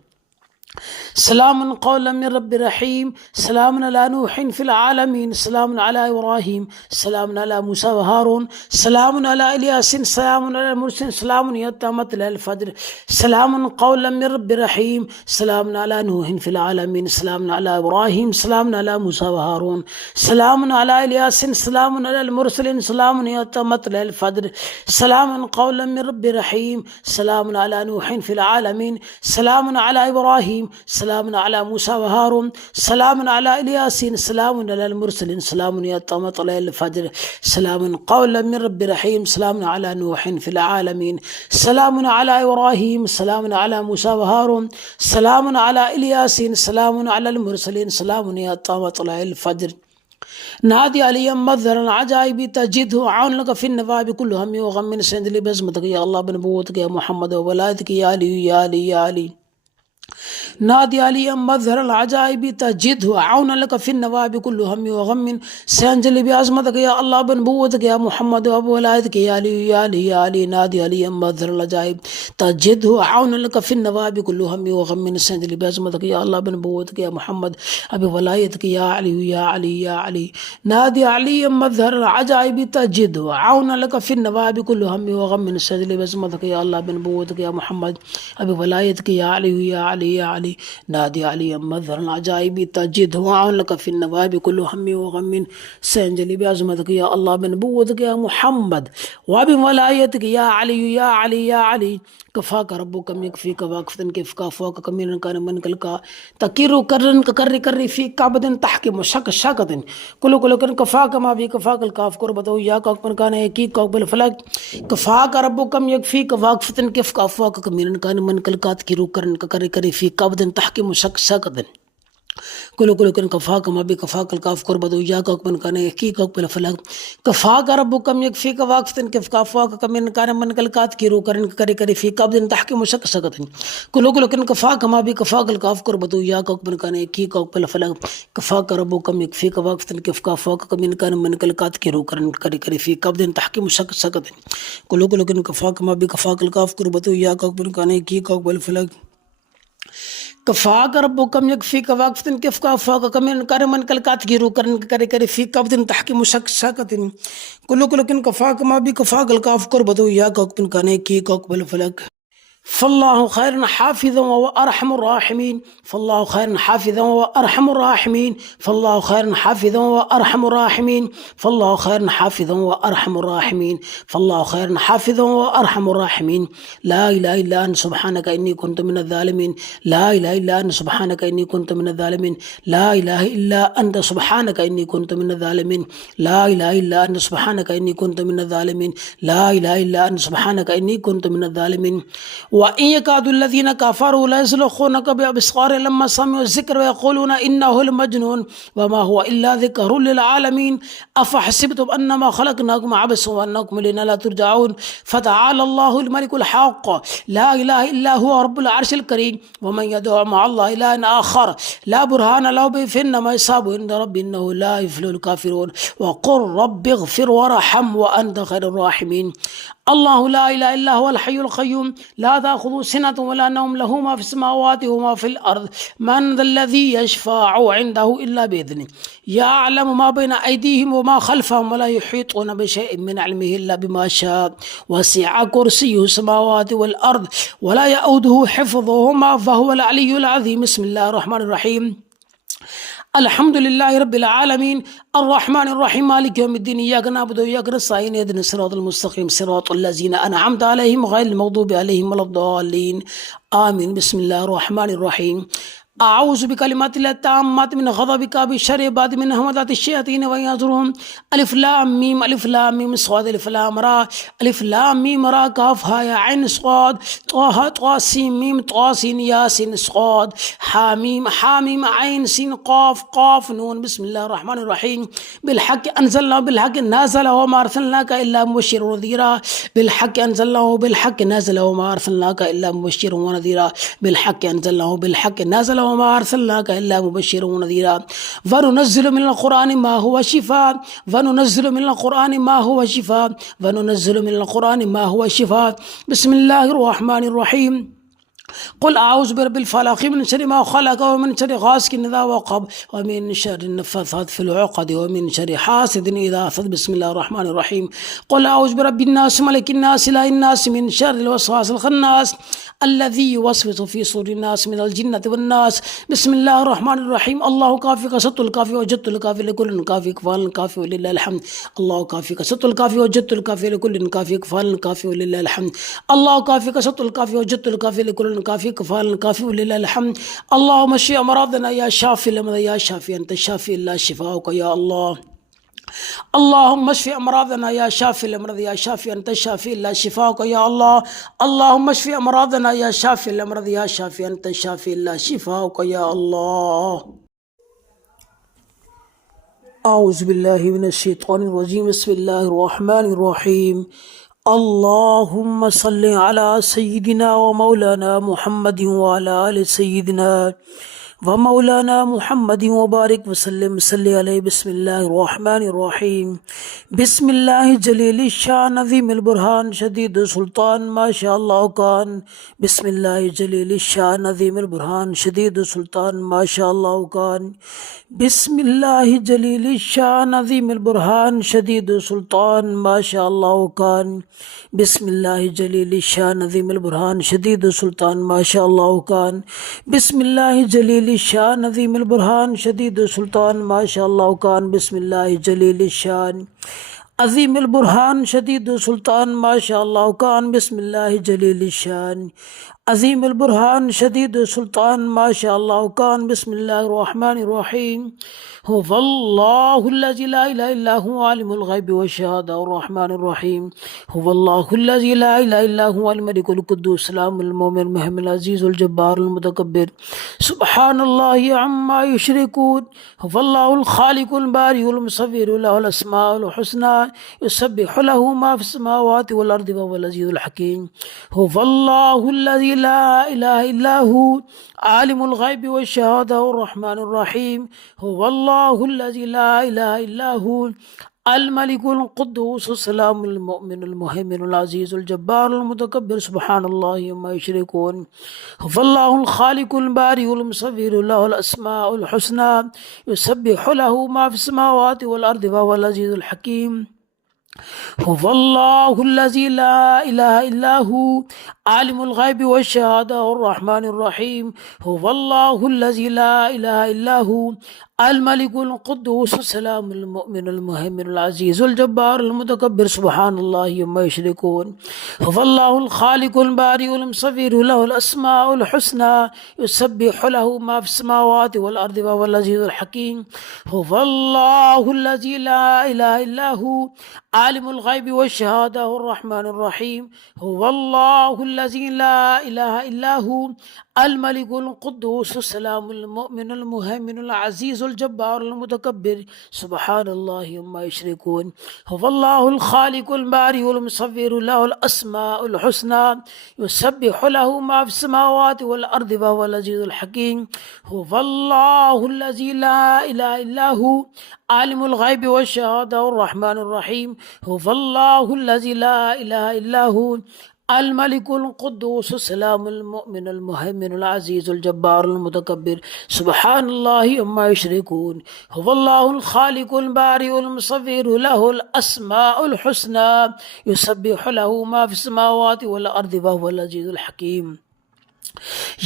सलामुन क़ौलन मिर रब्बिर रहीम सलामुन अला नूहिन फ़िल आलमीन सलामुन अला इब्राहीम सलामुन अला मूसा व हारून सलामुन अला यासीन सलामुन अल मुरसलीन सलामुन हत्ता मतलअल फ़ज्र सलामुन क़ौलन मिर रब्बिर रहीम सलामुन अला नूहिन फ़िल आलमीन सलामुन अला इब्राहीम सलामुन अला मूसा व हारून सलामुन अला यासीन सलामुन अल मुरसलीन सलामुन हत्ता मतलअल फ़ज्र सलामुन क़ौलन मिर रब्बिर रहीम सलामुन अला नूहिन फ़िल आलमीन सलामुन अला इब्राहीम सलामुन अला मूसा व हारून सलामुन अला यासीन सलामुन अल मुरसलीन सलामुन हत्ता मतलअल फ़ज्र सलामुन क़ौलन मिर रब्बिर रहीम सलामुन अला नूहिन फ़िल आलमीन सलामुन अला इब्राहीम सलामुन अला मूसा व हारून सलामुन अला यासीन सलामुन अल मुरसलीन सलामुन हत्ता मतलअल फ़ज्र نادي علي مظهر العجائب تجده عون لك في النواب كل هم وغم سند لي بزمتك يا الله بنبوتك يا محمد وولايتك يا علي يا علي يا علي. نادي علي مظهر العجائب تجده عون لك في النواب كل هم وغم سينجلي بعظمتك يا الله بنبوتك يا محمد وبولايتك يا علي يا علي يا علي. نادي علي مظهر العجائب تجده عون لك في النواب كل هم وغم سينجلي بعظمتك يا الله بنبوتك يا محمد وبولايتك يا علي يا علي يا علي. نادي علي مظهر العجائب تجده عون لك في النواب كل هم وغم سينجلي بعظمتك يا الله بنبوتك يا محمد وبولايتك يا علي يا علي يا علي. نادي علي مظهر العجائب تجده عون لك في النواب كل هم وغم سينجلي بعظمتك يا الله بنبوتك يا محمد وبولايتك يا علي يا علي يا علي. كفاك ربك يكفيك واكفة كيف كافوك كمين كان من كلك تكير كرن ككر كر في كعبد تحكم شك شكد كل كن كفاك ما في كفاك الكاف قربته يا كوك من كان يكي كوك بالفلك كفاك ربك يكفيك واكفة كيف كافوك كمين كان من كلك تكير كرن ككر كر في كعبد تحكم شك شكد كل كن كفاك ما بكفاك الكاف قربته يا كوك من كان يكي كوك بالفلك كفاك ربك يكفيك واكفة كيف كافوك كمين كان من كلك تكير كرن ككر كر في كعبد تحكم شك شكد كل كن كفاك ما بكفاك الكاف قربته يا كوك من كان يكي كوك بالفلك كفاك ربك يكفيك واكفة كيف كافوك كمين كان من كلك تكير كرن ككر كر في كعبد تحكم شك شكد كل كن كفاك ما بكفاك الكاف قربته يا كوك من كان يكي كوك بالفلك كفاك ربك يكفيك واكفة كيف كافوك كمين كان من كلك تكير كرن ككر كر في كعبد تحكم شك شكد كل كن كفاك ما بكفاك الكاف قربته يا كوك من كان يكي كوك بالفلك فالله خير حافظا وأرحم الراحمين فالله خير حافظا وأرحم الراحمين فالله خير حافظا وأرحم الراحمين فالله خير حافظا وأرحم الراحمين فالله خير حافظا وأرحم الراحمين. لا إله إلا أنت سبحانك إني كنت من الظالمين لا إله إلا أنت سبحانك إني كنت من الظالمين لا إله إلا أنت سبحانك إني كنت من الظالمين لا إله إلا أنت سبحانك إني كنت من الظالمين لا إله إلا أنت سبحانك إني كنت من الظالمين. وإن يكاد الذين كفروا لا يزلقونك بأبصار لما سمعوا الذكر ويقولون إنه لمجنون وما هو إلا ذكر للعالمين أفحسبتم أنما خلقناكم عبثا وأنكم إلينا لا ترجعون فتعالى الله الملك الحق لا إله إلا هو رب العرش الكريم ومن يدعو مع الله إلها آخر لا برهان له به فإنما يصاب عند ربي إنه لا يفلح الكافرون وقل رب اغفر وارحم وأنت خير الراحمين. الله لا إله إلا هو الحي القيوم لا تأخذه سنة ولا نوم له ما في السماوات وما في الأرض من ذا الذي يشفع عنده إلا بإذنه يعلم ما بين أيديهم وما خلفهم ولا يحيطون بشيء من علمه إلا بما شاء وسع كرسيه السماوات والأرض ولا يؤوده حفظهما فهو العلي العظيم. بسم الله الرحمن الرحيم الحمد لله رب العالمين الرحمن الرحيم مالك يوم الدين إياك نعبد وإياك نستعين اهدنا الصراط المستقيم صراط الذين أنعمت عليهم غير المغضوب عليهم ولا الضالين آمين. بسم الله الرحمن الرحيم أعوذ بكلمات الله التامات من غضبك بشر عباد من همزات الشياطين وأن يحضرون ألف لام ميم ألف لام ميم صاد ألف لام را ألف لام ميم را كاف ها يا عين صاد طه طا سين ميم طا سين ياسين صاد حاميم حاميم عين سين قاف قاف نون. بسم الله الرحمن الرحيم بالحق أنزلنا بالحق نازل وما أرسلناك إلا مبشرا ونذيرا بالحق أنزلناه بالحق نازل وما أرسلناك إلا مبشرا ونذيرا بالحق أنزلناه بالحق نازل وما أرسلناك إلا مبشرا ونذيرا وننزل من القرآن ما هو شفاء وننزل من القرآن ما هو شفاء وننزل من القرآن ما هو شفاء. بسم الله الرحمن الرحيم قل أعوذ برب الفلق من شر ما خلق ومن شر غاسق إذا وقب ومن شر النفاثات في العقد ومن شر حاسد إذا حسد. بسم الله الرحمن الرحيم قل أعوذ برب الناس ملك الناس إله الناس من شر الوسواس الخناس الذي يوسوس في صدور الناس من الجنة والناس. بسم الله الرحمن الرحيم الله كافيك ست الكافي وجدت الكافي لكل كافي كفال كافي ولله الحمد الله كافيك ست الكافي وجدت الكافي لكل كافي كفال كافي ولله الحمد الله كافيك ست الكافي وجدت الكافي لكل كافي كفال كافي ولله الحمد. اللهم اشف أمراضنا يا شافي الأمراض يا شافي أنت الشافي لا شفاؤك يا الله. اللهم اشف أمراضنا يا شافي الأمراض يا شافي أنت الشافي لا شفاؤك يا الله. اللهم اشف أمراضنا يا شافي الأمراض يا شافي أنت الشافي لا شفاؤك يا الله. औज़ुबिल्लाहिमिनश्शैतानिर्रजीम बिस्मिल्लाहिर्रहमानिर्रहीम अल्लाहुम्मा सल्लि अला सय्यिदिना व मौलाना मुहम्मदिन व अला आलि सय्यिदिना व मौलाना मुहम्मदिन व बारिक वसल्लम सल्लि अलैहि बिस्मिल्लाहिर्रहमानिर्रहीम बिस्मिल्लाहि जलीलिश शान अज़ीमिल बुरहान शदीद सुल्तान माशाअल्लाह कान बिस्मिल्लाहि जलीलिश शान अज़ीमिल बुरहान शदीद सुल्तान माशाअल्लाह कान बिस्मिल्लाहि जलीलिश शान अज़ीमिल बुरहान शदीद सुल्तान माशाअल्लाह कान बिस्मिल्लाहि जलीलिश शान अज़ीमिल बुरहान शदीद सुल्तान माशाअल्लाह कान बिस्मिल्लाहि जलीलिश शान अज़ीमिल बुरहान शदीद सुल्तान माशाअल्लाह कान बिस्मिल्लाहि जलीलिश शान अज़ीमिल बुरहान शदीद सुल्तान माशाअल्लाह कान बिस्मिल्लाहि जलीलिश शान अज़ीमिल बुरहान शदीद सुल्तान माशाअल्लाह कान बिस्मिल्लाहिर रहमानिर रहीम हुवल्लाहुल्लज़ी ला इलाहा इल्ला हुवा आलिमुल ग़ैबि वश्शहादतिर रहमानिर रहीम हुवल्लाहुल्लज़ी ला इलाहा इल्ला हुवल मलिकुल कुद्दूस सलामुल मुमिनुल मुहैमिनुल अज़ीज़ुल जब्बारुल मुतकब्बिर सुब्हानल्लाहि अम्मा युशरिकून हुवल्लाहुल खालिकुल बारिउल मुसव्विरु लहुल अस्माउल हुस्ना युसब्बिहु लहु मा फिस समावाति वल अर्दि व हुवल अज़ीज़ुल हकीम हुवल्लाहुल्लज़ी ला इलाहा इल्ला हु आलिमुल ग़ैबि वश्शहादतिर रहमानिर रहीम हुवल्लाहुल्लज़ी ला इलाहा इल्ला हु अल मलिकुल कुद्दूस सलामुल मुमिनुल मुहैमिनुल अज़ीज़ुल जब्बारुल मुतकब्बिर सुब्हानल्लाहि अम्मा युशरिकून हुवल्लाहुल खालिकुल बारिउल मुसव्विरु लहुल अस्माउल हुस्ना युसब्बिहु लहु मा फिस समावाति वल अर्दि व हुवल अज़ीज़ुल हकीम हुवल्लाहुल्लज़ी ला इलाहा इल्ला हु आलिमुल ग़ैबि वश्शहादतिर रहमानिर रहीम हुवल्लाहुल्लज़ी ला इलाहा इल्ला हु अल मलिकुल कुद्दूस सलामुल मुमिनुल मुहैमिनुल अज़ीज़ुल जब्बारुल मुतकब्बिर सुब्हानल्लाहि अम्मा युशरिकून हुवल्लाहुल खालिकुल बारिउल मुसव्विरु लहुल अस्माउल हुस्ना युसब्बिहु लहु मा फिस समावाति वल अर्दि व हुवल अज़ीज़ुल हकीम हुवल्लाहुल्लज़ी ला इलाहा इल्ला हु आलिमुल ग़ैबि वश्शहादतिर रहमानिर रहीम हुवल्लाहुल्लज़ी ला इलाहा इल्ला हु अल मलिकुल कुद्दूस सलामुल मुमिनुल मुहैमिनुल अज़ीज़ुल जब्बारुल मुतकब्बिर सुब्हानल्लाहि अम्मा युशरिकून हुवल्लाहुल खालिकुल बारिउल मुसव्विरु लहुल अस्माउल हुस्ना युसब्बिहु लहु मा फिस समावाति वल अर्दि व हुवल अज़ीज़ुल हकीम हुवल्लाहुल्लज़ी ला इलाहा इल्ला हु आलिमुल ग़ैबि वश्शहादतिर रहमानिर रहीम हुवल्लाहुल्लज़ी ला इलाहा इल्ला हु अल मलिकुल कुद्दूस सलामुल मुमिनुल मुहैमिनुल अज़ीज़ुल जब्बारुल मुतकब्बिर सुब्हानल्लाहि अम्मा युशरिकून हुवल्लाहुल खालिकुल बारिउल मुसव्विरु लहुल अस्माउल हुस्ना युसब्बिहु लहु मा फिस समावाति वल अर्दि व हुवल अज़ीज़ुल हकीम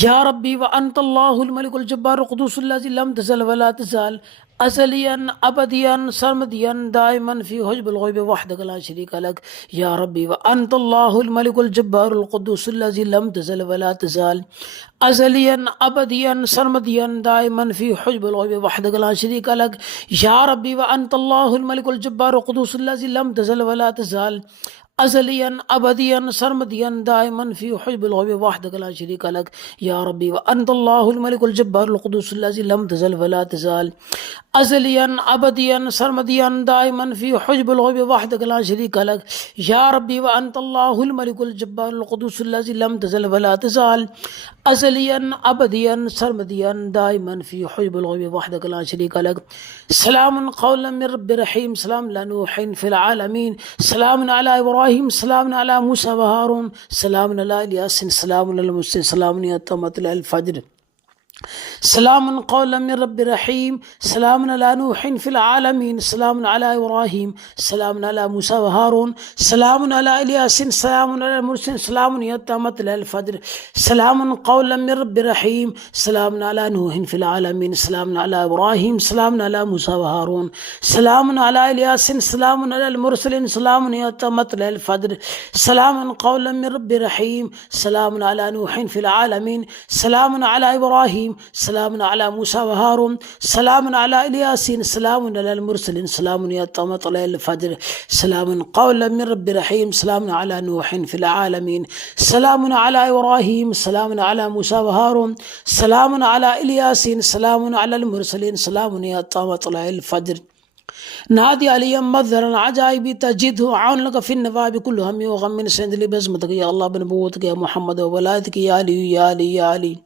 या रब्बी व अंतल्लाहुल मलिकुल जब्बारुल कुद्दूसुल्लज़ी लम तज़ल व ला तज़ाल अज़लियन अबदियन सरमदियन दाइमन फ़ी हुज्बुल ग़ैबि वहदक ला शरीका लक या रब्बी व अंतल्लाहुल मलिकुल जब्बारुल कुद्दूसुल्लज़ी लम तज़ल व ला तज़ाल अज़लियन अबदियन सरमदियन दाइमन फ़ी हुज्बुल ग़ैबि वहदक ला शरीका लक या रब्बी व अंतल्लाहुल मलिकुल जब्बारुल कुद्दूसुल्लज़ी लम तज़ल व ला तज़ाल अज़लियन अबदियन सरमदियन दाइमन फ़ी हुज्बुल ग़ैबि वहदक ला शरीका लक या रब्बी व अंतल्लाहुल मलिकुल जब्बारुल कुद्दूसुल्लज़ी लम तज़ल व ला तज़ाल अज़लियन अबदियन सरमदियन दाइमन फ़ी हुज्बुल ग़ैबि वहदक ला शरीका लक या रब्बी व अंतल्लाहुल मलिकुल जब्बारुल कुद्दूसुल्लज़ी लम तज़ल व ला तज़ाल अज़लियन अबदियन सरमदियन दाइमन फ़ी हुज्बुल ग़ैबि वहदक ला शरीका लक सलामुन क़ौलन मिर रब्बिर रहीम सलामुन अला नूहिन फ़िल आलमीन सलामुन अला इब्राहीम सलामुन अला मूसा व हारून सलामुन अला यासीन सलामुन अला मुरसलीन सलामुन या मतलअल फ़ज्र सलामुन क़ौलन मिर रब्बिर रहीम सलामुन अला नूहिन फ़िल आलमीन सलामुन अला इब्राहीम सलामुन अला मूसा व हारून सलामुन अला यासीन सलामुन अला मुरसलीन सलामुन या मतलअल फ़ज्र सलामुन क़ौलन मिर रब्बिर रहीम सलामुन अला नूहिन फ़िल आलमीन सलामुन अला इब्राहीम सलामुन अला मूसा व हारून सलामुन अला यासीन सलामुन अला मुरसलीन सलामुन या मतलअल फ़ज्र सलामुन क़ौलन मिर रब्बिर रहीम सलामुन अला नूहिन फ़िल आलमीन सलामुन अला इब्राहीम सलामुन अला मूसा व हारून सलामुन अला यासीन सलामुन अला मुरसलीन सलामुन या मतलअल फ़ज्र सलामुन क़ौलन मिर रब्बिर रहीम सलामुन अला नूहिन फ़िल आलमीन सलामुन अला इब्राहीम सलामुन अला मूसा व हारून सलामुन अला यासीन सलामुन अला मुरसलीन सलामुन या मतलअल फ़ज्र نادي علي مظهر العجائب تجده عون لك في النواب كل هم وغم سندلي بزمتك يا الله بنبوتك يا محمد وولايتك يا علي يا علي يا علي.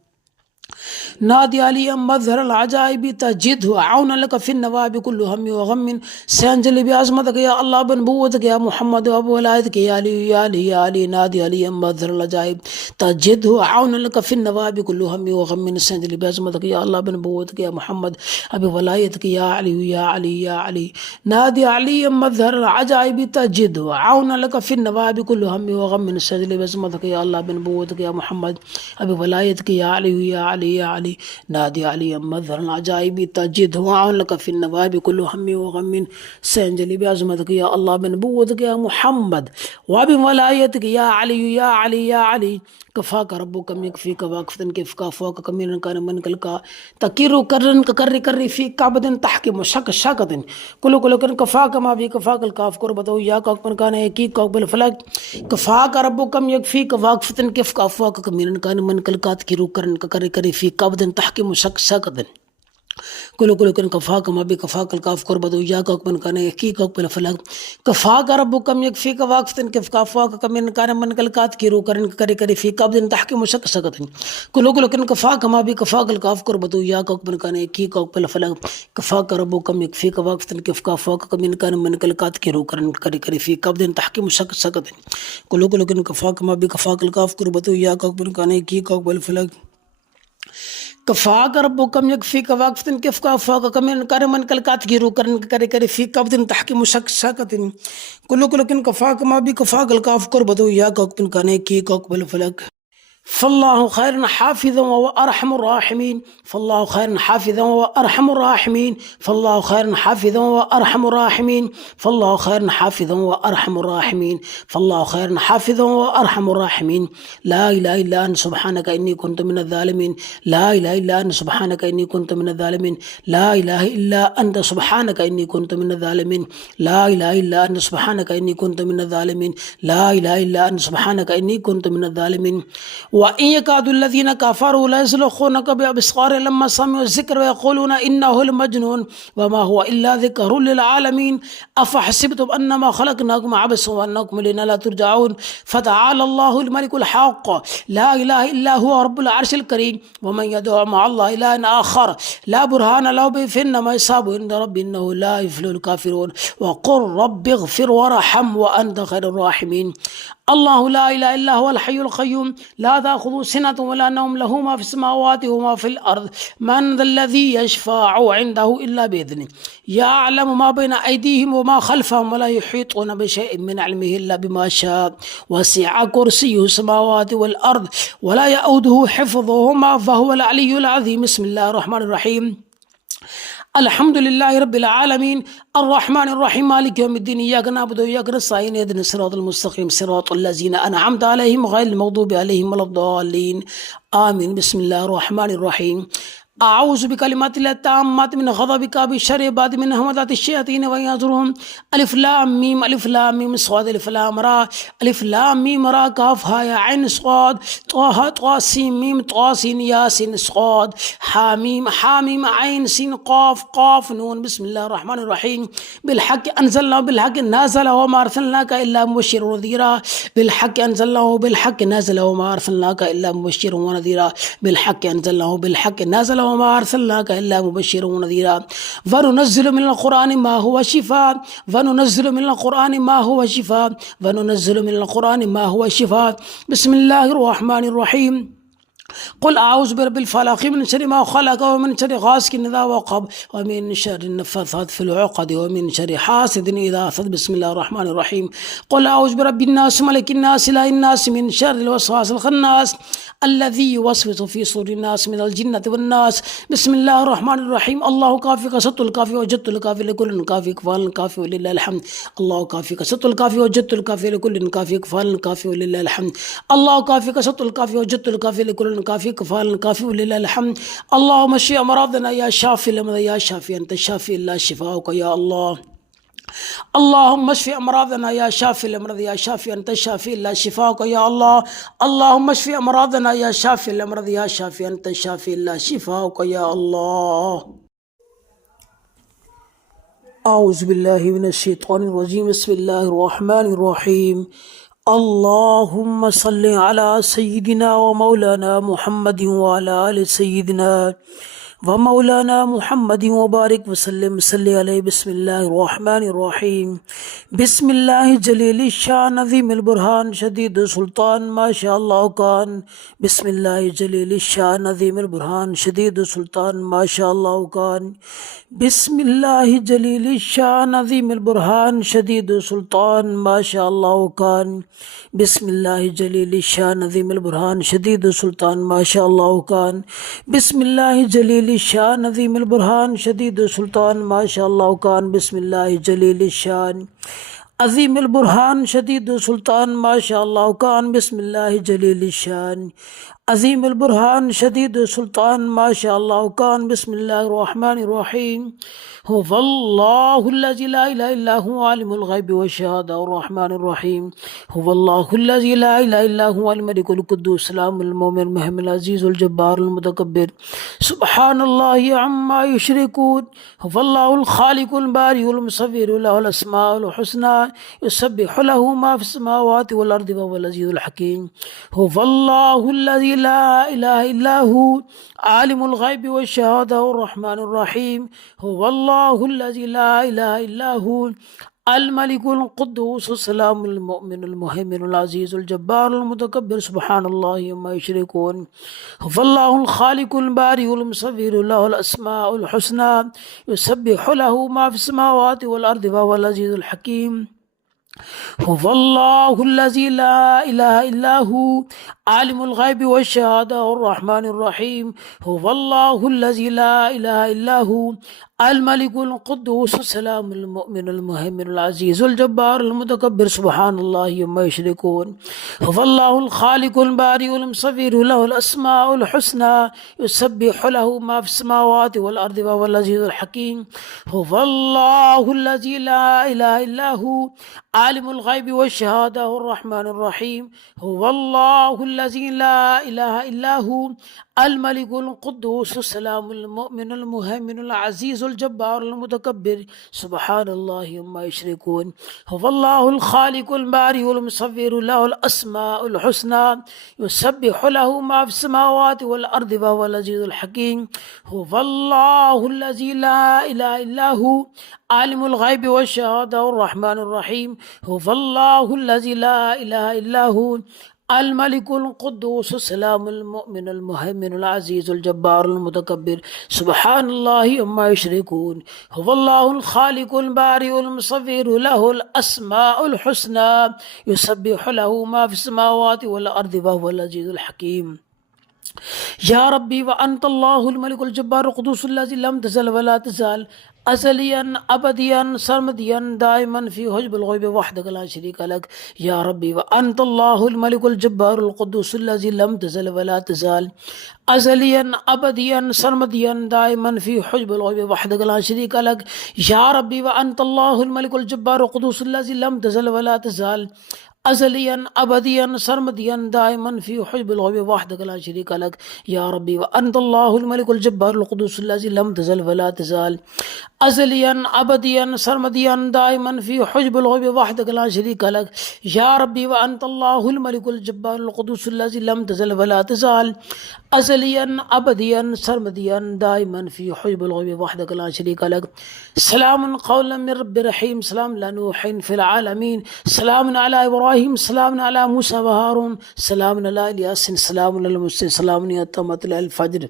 نادي علي مظهر العجائب تجده عونا لك في النواب كل هم وغم سينجلي بعظمتك يا الله بنبوتك يا محمد وبولايتك يا علي يا علي يا علي. نادي علي مظهر العجائب تجده عونا لك في النواب كل هم وغم سينجلي بعظمتك يا الله بنبوتك يا محمد وبولايتك يا علي يا علي يا علي. نادي علي مظهر العجائب تجده عونا لك في النواب كل هم وغم سينجلي بعظمتك يا الله بنبوتك يا محمد وبولايتك يا علي يا علي يا علي. نادي علي مظهر العجائب تجده عون لك في النواب كل هم وغم سينجلي بعظمتك يا الله بنبوتك يا محمد وبولايتك يا علي يا علي يا علي. كفاك ربك يكفيك واكفة كيف كافوك كمين كان من كلك تكير كرن كري كري في كعبد تحكي مشك شاكد كل كن كفاك ما في كفاك الكاف كربتو يا كان كان يكي قبل فلك كفاك ربك يكفيك واكفة كيف كافوك كمين كان من كلك تكير كرن كري كري في كعبد تحكي مشك شاكد كل كن كفاك ما بي كفاك الكاف كربتو يا كان كان يكي قبل فلك كفاك ربك يكفيك واكفة كيف كافوك كمين كان من كلك تكير كرن كري كري في كعبد تحكي مشك شاكد كل كن كفاك ما بي كفاك الكاف كربتو يا كان كان يكي قبل فلك كفاك ربك يكفيك واكفة كيف كافوك كمين كان من كلك تكير كرن كري كري في كعبد تحكي مشك شاكد كل كن كفاك ما بي كفاك الكاف كربتو يا كان كان يكي قبل فلك كفاك ربك يكفيك واكفة كيف كافوك كمين كان من كلك تكير كرن كري كري في كعبد تحكي مشك شاكد كل كن كفاك ما بي كفاك الكاف كربتو يا كان كان يكي قبل فلك فالله خير حافظا وأرحم الراحمين فالله خير حافظا وأرحم الراحمين فالله خير حافظا وأرحم الراحمين فالله خير حافظا وأرحم الراحمين فالله خير حافظا وأرحم الراحمين. لا إله إلا أنت سبحانك إني كنت من الظالمين لا إله إلا أنت سبحانك إني كنت من الظالمين لا إله إلا أنت سبحانك إني كنت من الظالمين لا إله إلا أنت سبحانك إني كنت من الظالمين لا إله إلا أنت سبحانك إني كنت من الظالمين. وإن يكاد الذين كفروا لا يزلقونك بأبصار لما سمعوا الذكر ويقولون إنه لمجنون وما هو إلا ذكر للعالمين أفحسبتم أنما خلقناكم عبثا وأنكم إلينا لا ترجعون فتعالى الله الملك الحق لا إله إلا هو رب العرش الكريم. ومن يدعو مع الله إلها آخر لا برهان له به فإنما يصاب عند ربي إنه لا يفلح الكافرون. وقل رب اغفر وارحم وأنت خير الراحمين. الله لا إله إلا هو الحي القيوم لا تأخذه سنة ولا نوم له ما في السماوات وما في الأرض من ذا الذي يشفع عنده إلا بإذنه يعلم ما بين أيديهم وما خلفهم ولا يحيطون بشيء من علمه إلا بما شاء وسع كرسيه السماوات والأرض ولا يؤوده حفظهما فهو العلي العظيم. بسم الله الرحمن الرحيم الحمد لله رب العالمين الرحمن الرحيم مالك يوم الدين إياك نعبد وإياك نستعين اهدنا الصراط المستقيم صراط الذين أنعمت عليهم غير المغضوب عليهم ولا الضالين آمين. بسم الله الرحمن الرحيم أعوذ بكلمات الله التامات من غضبك بشر بعد من همزات الشياطين ويحضرون ألف لام ميم ألف لام ميم صاد ألف لام را ألف لام ميم را كاف ها يا عين صاد طه طا سين ميم طا سين ياسين صاد حاميم حاميم عين سين قاف قاف نون. بسم الله الرحمن الرحيم بالحق أنزلنا بالحق نازل وما أرسلناك إلا مبشرا ونذيرا بالحق أنزلناه بالحق نازل وما أرسلناك إلا مبشرا ونذيرا بالحق أنزلناه بالحق نازل وما أرسلناك إلا مبشرا ونذيرا. وننزل من القرآن ما هو شفاء وننزل من القرآن ما هو شفاء وننزل من القرآن ما هو شفاء. بسم الله الرحمن الرحيم قل أعوذ برب الفلق من شر ما خلق ومن شر غاسق إذا وقب ومن شر النفاثات في العقد ومن شر حاسد إذا حسد. بسم الله الرحمن الرحيم قل أعوذ برب الناس ملك الناس إله الناس من شر الوسواس الخناس الذي يوسوس في صدور الناس من الجنة والناس. بسم الله الرحمن الرحيم الله كافي كسط الكافي وجدت الكافي لكل كافي كفال كافي ولله الحمد الله كافي كسط الكافي وجدت الكافي لكل كافي كفال كافي ولله الحمد الله كافي كسط الكافي وجدت الكافي لكل كافي كفال كافي ولله الحمد. اللهم اشف أمراضنا يا شافي الأمراض يا شافي أنت الشافي لا شفاؤك يا الله. اللهم اشف أمراضنا يا شافي الأمراض يا شافي أنت الشافي لا شفاؤك يا الله. اللهم اشف أمراضنا يا شافي الأمراض يا شافي أنت الشافي لا شفاؤك يا الله. औज़ुबिल्लाहिमिनश्शैतानिर्रजीम बिस्मिल्लाहिर्रहमानिर्रहीम अल्लाहुम्मा सल्लि अला सय्यिदिना व मौलाना मुहम्मदिन व अला आलि सय्यिदिना व मौलाना मुहम्मदिन व बारिक वसल्लम सल्लि अलैहि बिस्मिल्लाहिर्रहमानिर्रहीम बिस्मिल्लाहि जलीलिश शान अज़ीमिल बुरहान शदीदुस सुल्तान माशाअल्लाह कान बिस्मिल्लाहि जलीलिश शान अज़ीमिल बुरहान शदीदुस सुल्तान माशाअल्लाह कान बिस्मिल्लाहि जलीलिश शान अज़ीमिल बुरहान शदीदुस सुल्तान माशाअल्लाह कान बिस्मिल्लाहि जलीलिश शान अज़ीमिल बुरहान शदीदुस सुल्तान माशाअल्लाह कान बिस्मिल्लाहि जलीलिश शान अज़ीमिल बुरहान शदीदुस सुल्तान माशाअल्लाह कान बिस्मिल्लाहि जलीलिश शान अज़ीमिल बुरहान शदीदुस सुल्तान माशाअल्लाह कान बिस्मिल्लाहि जलीलिश शान अज़ीमिल बुरहान शदीदुस सुल्तान माशाअल्लाह कान बिस्मिल्लाहिर रहमानिर रहीम हुवल्लाहुल्लज़ी ला इलाहा इल्ला हुवा आलिमुल ग़ैबि वश्शहादा अर्रहमानिर रहीम हुवल्लाहुल्लज़ी ला इलाहा इल्ला हुवल मलिकुल कुद्दूस सलामुल मुमिनुल मुहैमिनुल अज़ीज़ुल जब्बारुल मुतकब्बिर सुब्हानल्लाहि अम्मा युशरिकून हुवल्लाहुल खालिकुल बारिउल मुसव्विरु लहुल अस्माउल हुस्ना युसब्बिहु लहु मा फिस समावाति वल अर्दि वहुवल अज़ीज़ुल हकीम हुवल्लाहुल्लज़ी ला इलाहा इल्ला हु आलिमुल ग़ैबि वश्शहादा अर्रहमानिर रहीम हुवल्लाहुल्लज़ी ला इलाहा इल्ला हु अल मलिकुल कुद्दूस सलामुल मुमिनुल मुहैमिनुल अज़ीज़ुल जब्बारुल मुतकब्बिर सुब्हानल्लाहि अम्मा युशरिकून हुवल्लाहुल खालिकुल बारिउल मुसव्विरु लहुल अस्माउल हुस्ना युसब्बिहु लहु मा फिस समावाति वल अर्दि वहुवल अज़ीज़ुल हकीम हुवल्लाहुल्लज़ी ला इलाहा इल्ला हु आलिमुल ग़ैबि वश्शहादा अर्रहमानिर रहीम हुवल्लाहुल्लज़ी ला इलाहा इल्ला हु अल मलिकुल कुद्दूस सलामुल मुमिनुल मुहैमिनुल अज़ीज़ुल जब्बारुल मुतकब्बिर सुब्हानल्लाहि अम्मा युशरिकून हुवल्लाहुल खालिकुल बारिउल मुसव्विरु लहुल अस्माउल हुस्ना युसब्बिहु लहु मा फिस समावाति वल अर्दि वहुवल अज़ीज़ुल हकीम हुवल्लाहुल्लज़ी ला इलाहा इल्ला हु आलिमुल ग़ैबि वश्शहादा अर्रहमानिर रहीम हुवल्लाहुल्लज़ी ला इलाहा इल्ला हु अल मलिकुल कुद्दूस सलामुल मुमिनुल मुहैमिनुल अज़ीज़ुल जब्बारुल मुतकब्बिर सुब्हानल्लाहि अम्मा युशरिकून हुवल्लाहुल खालिकुल बारिउल मुसव्विरु लहुल अस्माउल हुस्ना युसब्बिहु लहु मा फिस समावाति वल अर्दि वहुवल अज़ीज़ुल हकीम हुवल्लाहुल्लज़ी ला इलाहा इल्ला हु आलिमुल ग़ैबि वश्शहादा अर्रहमानिर रहीम हुवल्लाहुल्लज़ी ला इलाहा इल्ला हु अल मलिकुल कुद्दूस सलामुल मुमिनुल मुहैमिनुल अज़ीज़ुल जब्बारुल मुतकब्बिर सुब्हानल्लाहि अम्मा युशरिकून हुवल्लाहुल खालिकुल बारिउल मुसव्विरु लहुल अस्माउल हुस्ना युसब्बिहु लहु मा फिस समावाति वल अर्दि वहुवल अज़ीज़ुल हकीम या रब्बी व अंतल्लाहुल मलिकुल जब्बारुल कुद्दूसुल्लज़ी लम तज़ल व ला तज़ाल अज़लियन अबदियन सरमदियन दाइमन फ़ी हुज्बुल ग़ैबि वहदक ला शरीका लक या रब्बी व अंतल्लाहुल मलिकुल जब्बारुल कुद्दूसुल्लज़ी लम तज़ल व ला तज़ाल अज़लियन अबदियन सरमदियन दाइमन फ़ी हुज्बुल ग़ैबि वहदक ला शरीका लक या रब्बी व अंतल्लाहुल मलिकुल जब्बारुल कुद्दूसुल्लज़ी लम तज़ल व ला तज़ाल अज़लियन अबदियन सरमदियन दाइमन फ़ी हुज्बुल ग़ैबि वहदक ला शरीका लक या रब्बी व अंतल्लाहुल मलिकुल जब्बारुल कुद्दूसुल्लज़ी लम तज़ल व ला तज़ाल अज़लियन अबदियन सरमदियन दाइमन फ़ी हुज्बुल ग़ैबि वहदक ला शरीका लक या रब्बी व अंतल्लाहुल मलिकुल जब्बारुल कुद्दूसुल्लज़ी लम तज़ल व ला तज़ाल अज़लियन अबदियन सरमदियन दाइमन फ़ी हुज्बुल ग़ैबि वहदक ला शरीका लक सलामुन क़ौलन मिर रब्बिर रहीम सलामुन अला नूहिन फ़िल आलमीन सलामुन अला इब्राहीम सलामुन अला मूसा व हारून सलामुन अला यासीन सलामुन अल मुरसलीन सलामुन हत्ता मतलअल फ़ज्र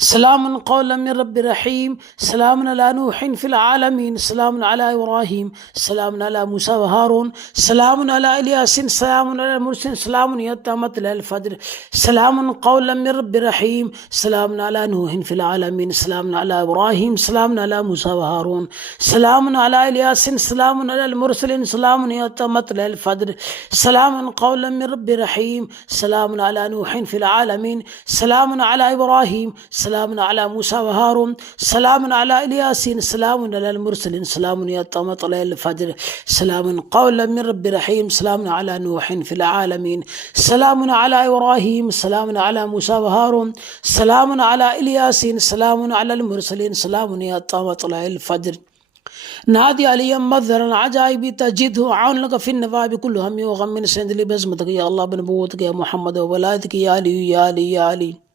सलामुन क़ौलन मिर रब्बिर रहीम सलामुन अला नूहिन फ़िल आलमीन सलामुन अला इब्राहीम सलामुन अला मूसा व हारून सलामुन अला यासीन सलामुन अल मुरसलीन सलामुन हत्ता मतलअल फ़ज्र सलामुन क़ौलन मिर रब्बिर रहीम सलामुन अला नूहिन फ़िल आलमीन सलामुन अला इब्राहीम सलामुन अला मूसा व हारून सलामुन अला यासीन सलामुन अल मुरसलीन सलामुन हत्ता मतलअल फ़ज्र सलामुन क़ौलन मिर रब्बिर रहीम सलामुन अला नूहिन फ़िल आलमीन सलामुन अला इब्राहीम सलामुन अला मूसा व हारून सलामुन अला यासीन सलामुन अल मुरसलीन सलामुन हत्ता मतलअल फ़ज्र सलामुन क़ौलन मिर रब्बिर रहीम सलामुन अला नूहिन फ़िल आलमीन सलामुन अला इब्राहीम सलामुन अला मूसा व हारून सलामुन अला यासीन सलामुन अल मुरसलीन सलामुन हत्ता मतलअल फ़ज्र نادي علي مظهر العجائب تجده عون لك في النواب كل هم وغم من سندلي بزمتك يا الله بنبوتك يا محمد وولايتك يا علي يا علي يا علي.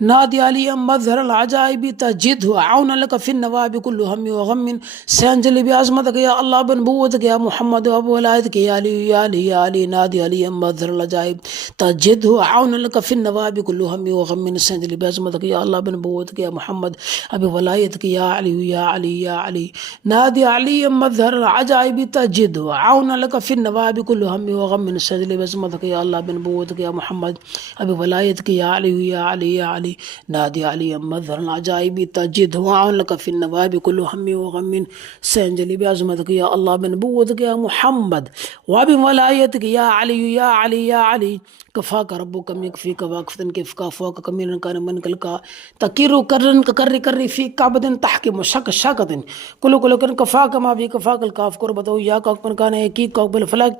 نادي علي مظهر العجائب تجده عونا لك في النواب كل هم وغم سينجلي بعظمتك يا الله بنبوتك يا محمد وبولايتك يا علي يا علي يا علي. نادي علي مظهر العجائب تجده عونا لك في النواب كل هم وغم سينجلي بعظمتك يا الله بنبوتك يا محمد وبولايتك يا علي يا علي يا علي. نادي علي مظهر العجائب تجده عونا لك في النواب كل هم وغم سينجلي بعظمتك يا الله بنبوتك يا محمد وبولايتك يا علي يا علي يا علي. نادي علي مظهر العجائب تجده عون لك في النواب كل هم وغم سينجلي بعظمتك يا الله بنبوتك يا محمد وبولايتك يا علي يا علي يا علي. كفاك ربك يكفيك واكفة كيف كافوك كميلا كان من كلك تكير كرن ككر كري في كعبد تحكم شك شكد كل كن كفاك ما في كفاك الكاف كربتو يا كوكبن كان يكي كوكبل فلك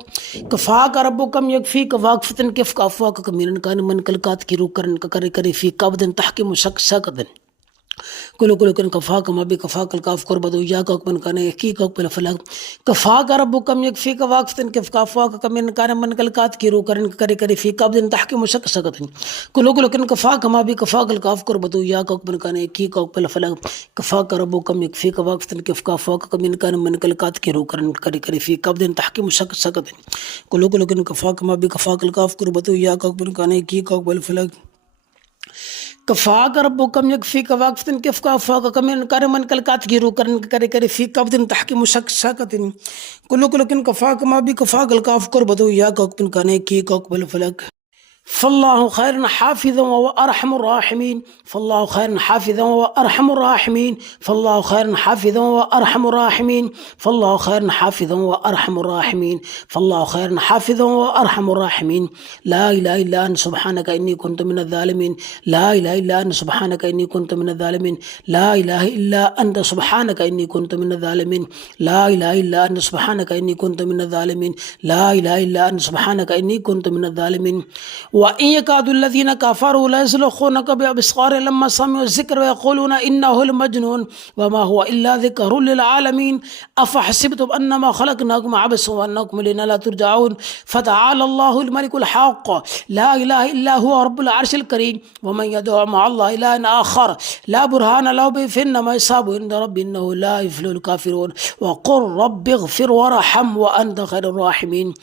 كفاك ربك يكفيك واكفة كيف كافوك كميلا كان من كلك تكير كرن ككر كري في كعبد تحكم شك شكد كل كن كفاك ما بي كفاك الكاف كربتو يا كوكبن كان يكي كوكبل فلك كفاك ربك يكفيك واكفة كيف كافوك كميلا كان من كلك تكير كرن ككر كري في كعبد تحكم شك شكد كل كن كفاك ما بي كفاك الكاف كربتو يا كوكبن كان يكي كوكبل فلك كفاك ربك يكفيك واكفة كيف كافوك كميلا كان من كلك تكير كرن ككر في كعبد تحكم شك شكد كل كن كفاك ما بي كفاك الكاف كربتو يا كوكبن كان يكي كوكبل فلك كفاك ربك يكفيك واكفة كيف كافوك كميلا كان من كلك تكير كرن ككر في كعبد تحكم شك شكد كل كن كفاك ما بي كفاك الكاف كربتو يا كوكبن كان يكي كوكبل فلك فالله خير حافظا وأرحم الراحمين فالله خير حافظا وأرحم الراحمين فالله خير حافظا وأرحم الراحمين فالله خير حافظا وأرحم الراحمين فالله خير حافظا وأرحم الراحمين. لا إله إلا أنت سبحانك إني كنت من الظالمين لا إله إلا أنت سبحانك إني كنت من الظالمين لا إله إلا أنت سبحانك إني كنت من الظالمين لا إله إلا أنت سبحانك إني كنت من الظالمين لا إله إلا أنت سبحانك إني كنت من الظالمين. وإن يكاد الذين كفروا ليزلقونك بأبصار لما سمعوا الذكر ويقولون إنه المجنون وما هو إلا ذكر للعالمين أفحسبتم أنما خلقناكم عبثا وأنكم إلينا لا ترجعون فتعالى الله الملك الحق لا إله إلا هو رب العرش الكريم ومن يدعو مع الله إلها آخر لا برهان له به فإنما يصاب عند ربي إنه لا يفلح الكافرون وقل رب اغفر وارحم وأنت خير الراحمين.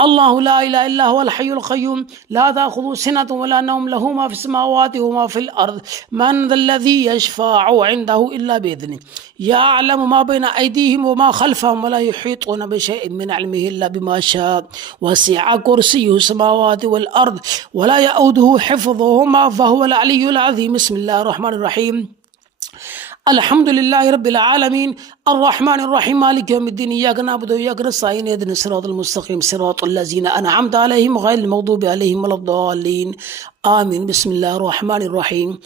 الله لا إله إلا هو الحي القيوم لا تأخذه سنة ولا نوم له ما في السماوات وما في الأرض من ذا الذي يشفع عنده إلا بإذنه يعلم ما بين أيديهم وما خلفهم ولا يحيطون بشيء من علمه إلا بما شاء وسع كرسيه السماوات والأرض ولا يؤوده حفظهما فهو العلي العظيم. بسم الله الرحمن الرحيم الحمد لله رب العالمين الرحمن الرحيم مالك يوم الدين إياك نعبد وإياك نستعين اهدنا الصراط المستقيم صراط الذين أنعمت عليهم غير المغضوب عليهم ولا الضالين آمين. بسم الله الرحمن الرحيم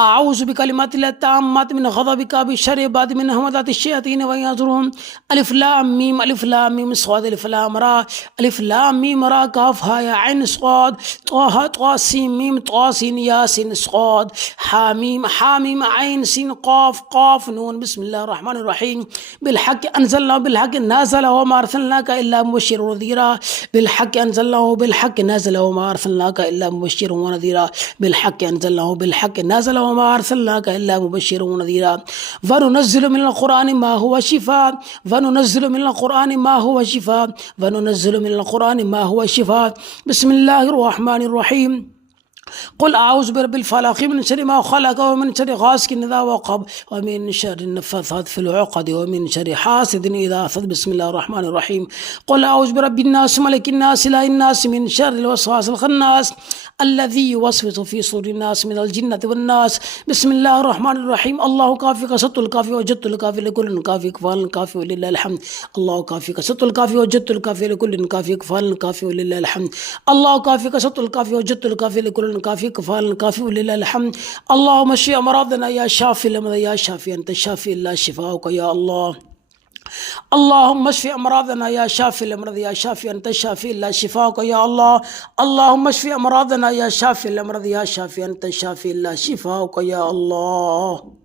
أعوذ بكلمات الله التامات من غضبك بشر بعد من همزات الشياطين وينظرهم ألف لام ميم ألف لام ميم صاد ألف لام را ألف لام ميم را كاف ها يا عين صاد طه طا سين ميم طا سين ياسين صاد حاميم حاميم عين سين قاف قاف نون. بسم الله الرحمن الرحيم بالحق أنزلنا بالحق نازل وما أرسلناك إلا مبشرا ونذيرا بالحق أنزلناه بالحق نازل وما أرسلناك إلا مبشرا ونذيرا بالحق أنزلناه بالحق نازل وما أرسلناك إلا مبشرا ونذيرا وننزل من القرآن ما هو شفاء وننزل من القرآن ما هو شفاء وننزل من القرآن ما هو شفاء. بسم الله الرحمن الرحيم قل أعوذ برب الفلق من شر ما خلق ومن شر غاسق إذا وقب ومن شر النفاثات في العقد ومن شر حاسد إذا حسد. بسم الله الرحمن الرحيم قل أعوذ برب الناس ملك الناس إله الناس من شر الوسواس الخناس الذي يوسوس في صدور الناس من الجنة والناس. بسم الله الرحمن الرحيم الله كافي قصدت الكافي وجدت الكافي لكل كافي كفال الكافي ولله الحمد الله كافي قصدت الكافي وجدت الكافي لكل كافي كفال الكافي ولله الحمد الله كافي قصدت الكافي وجدت الكافي لكل كافي كفال الكافي ولله الحمد. اللهم اشف أمراضنا يا شافي الأمراض يا شافي أنت الشافي لا شفاؤك يا الله. اللهم اشف أمراضنا يا شافي الأمراض يا شافي أنت الشافي لا شفاؤك يا الله. اللهم اشف أمراضنا يا شافي الأمراض يا شافي أنت الشافي لا شفاؤك يا الله.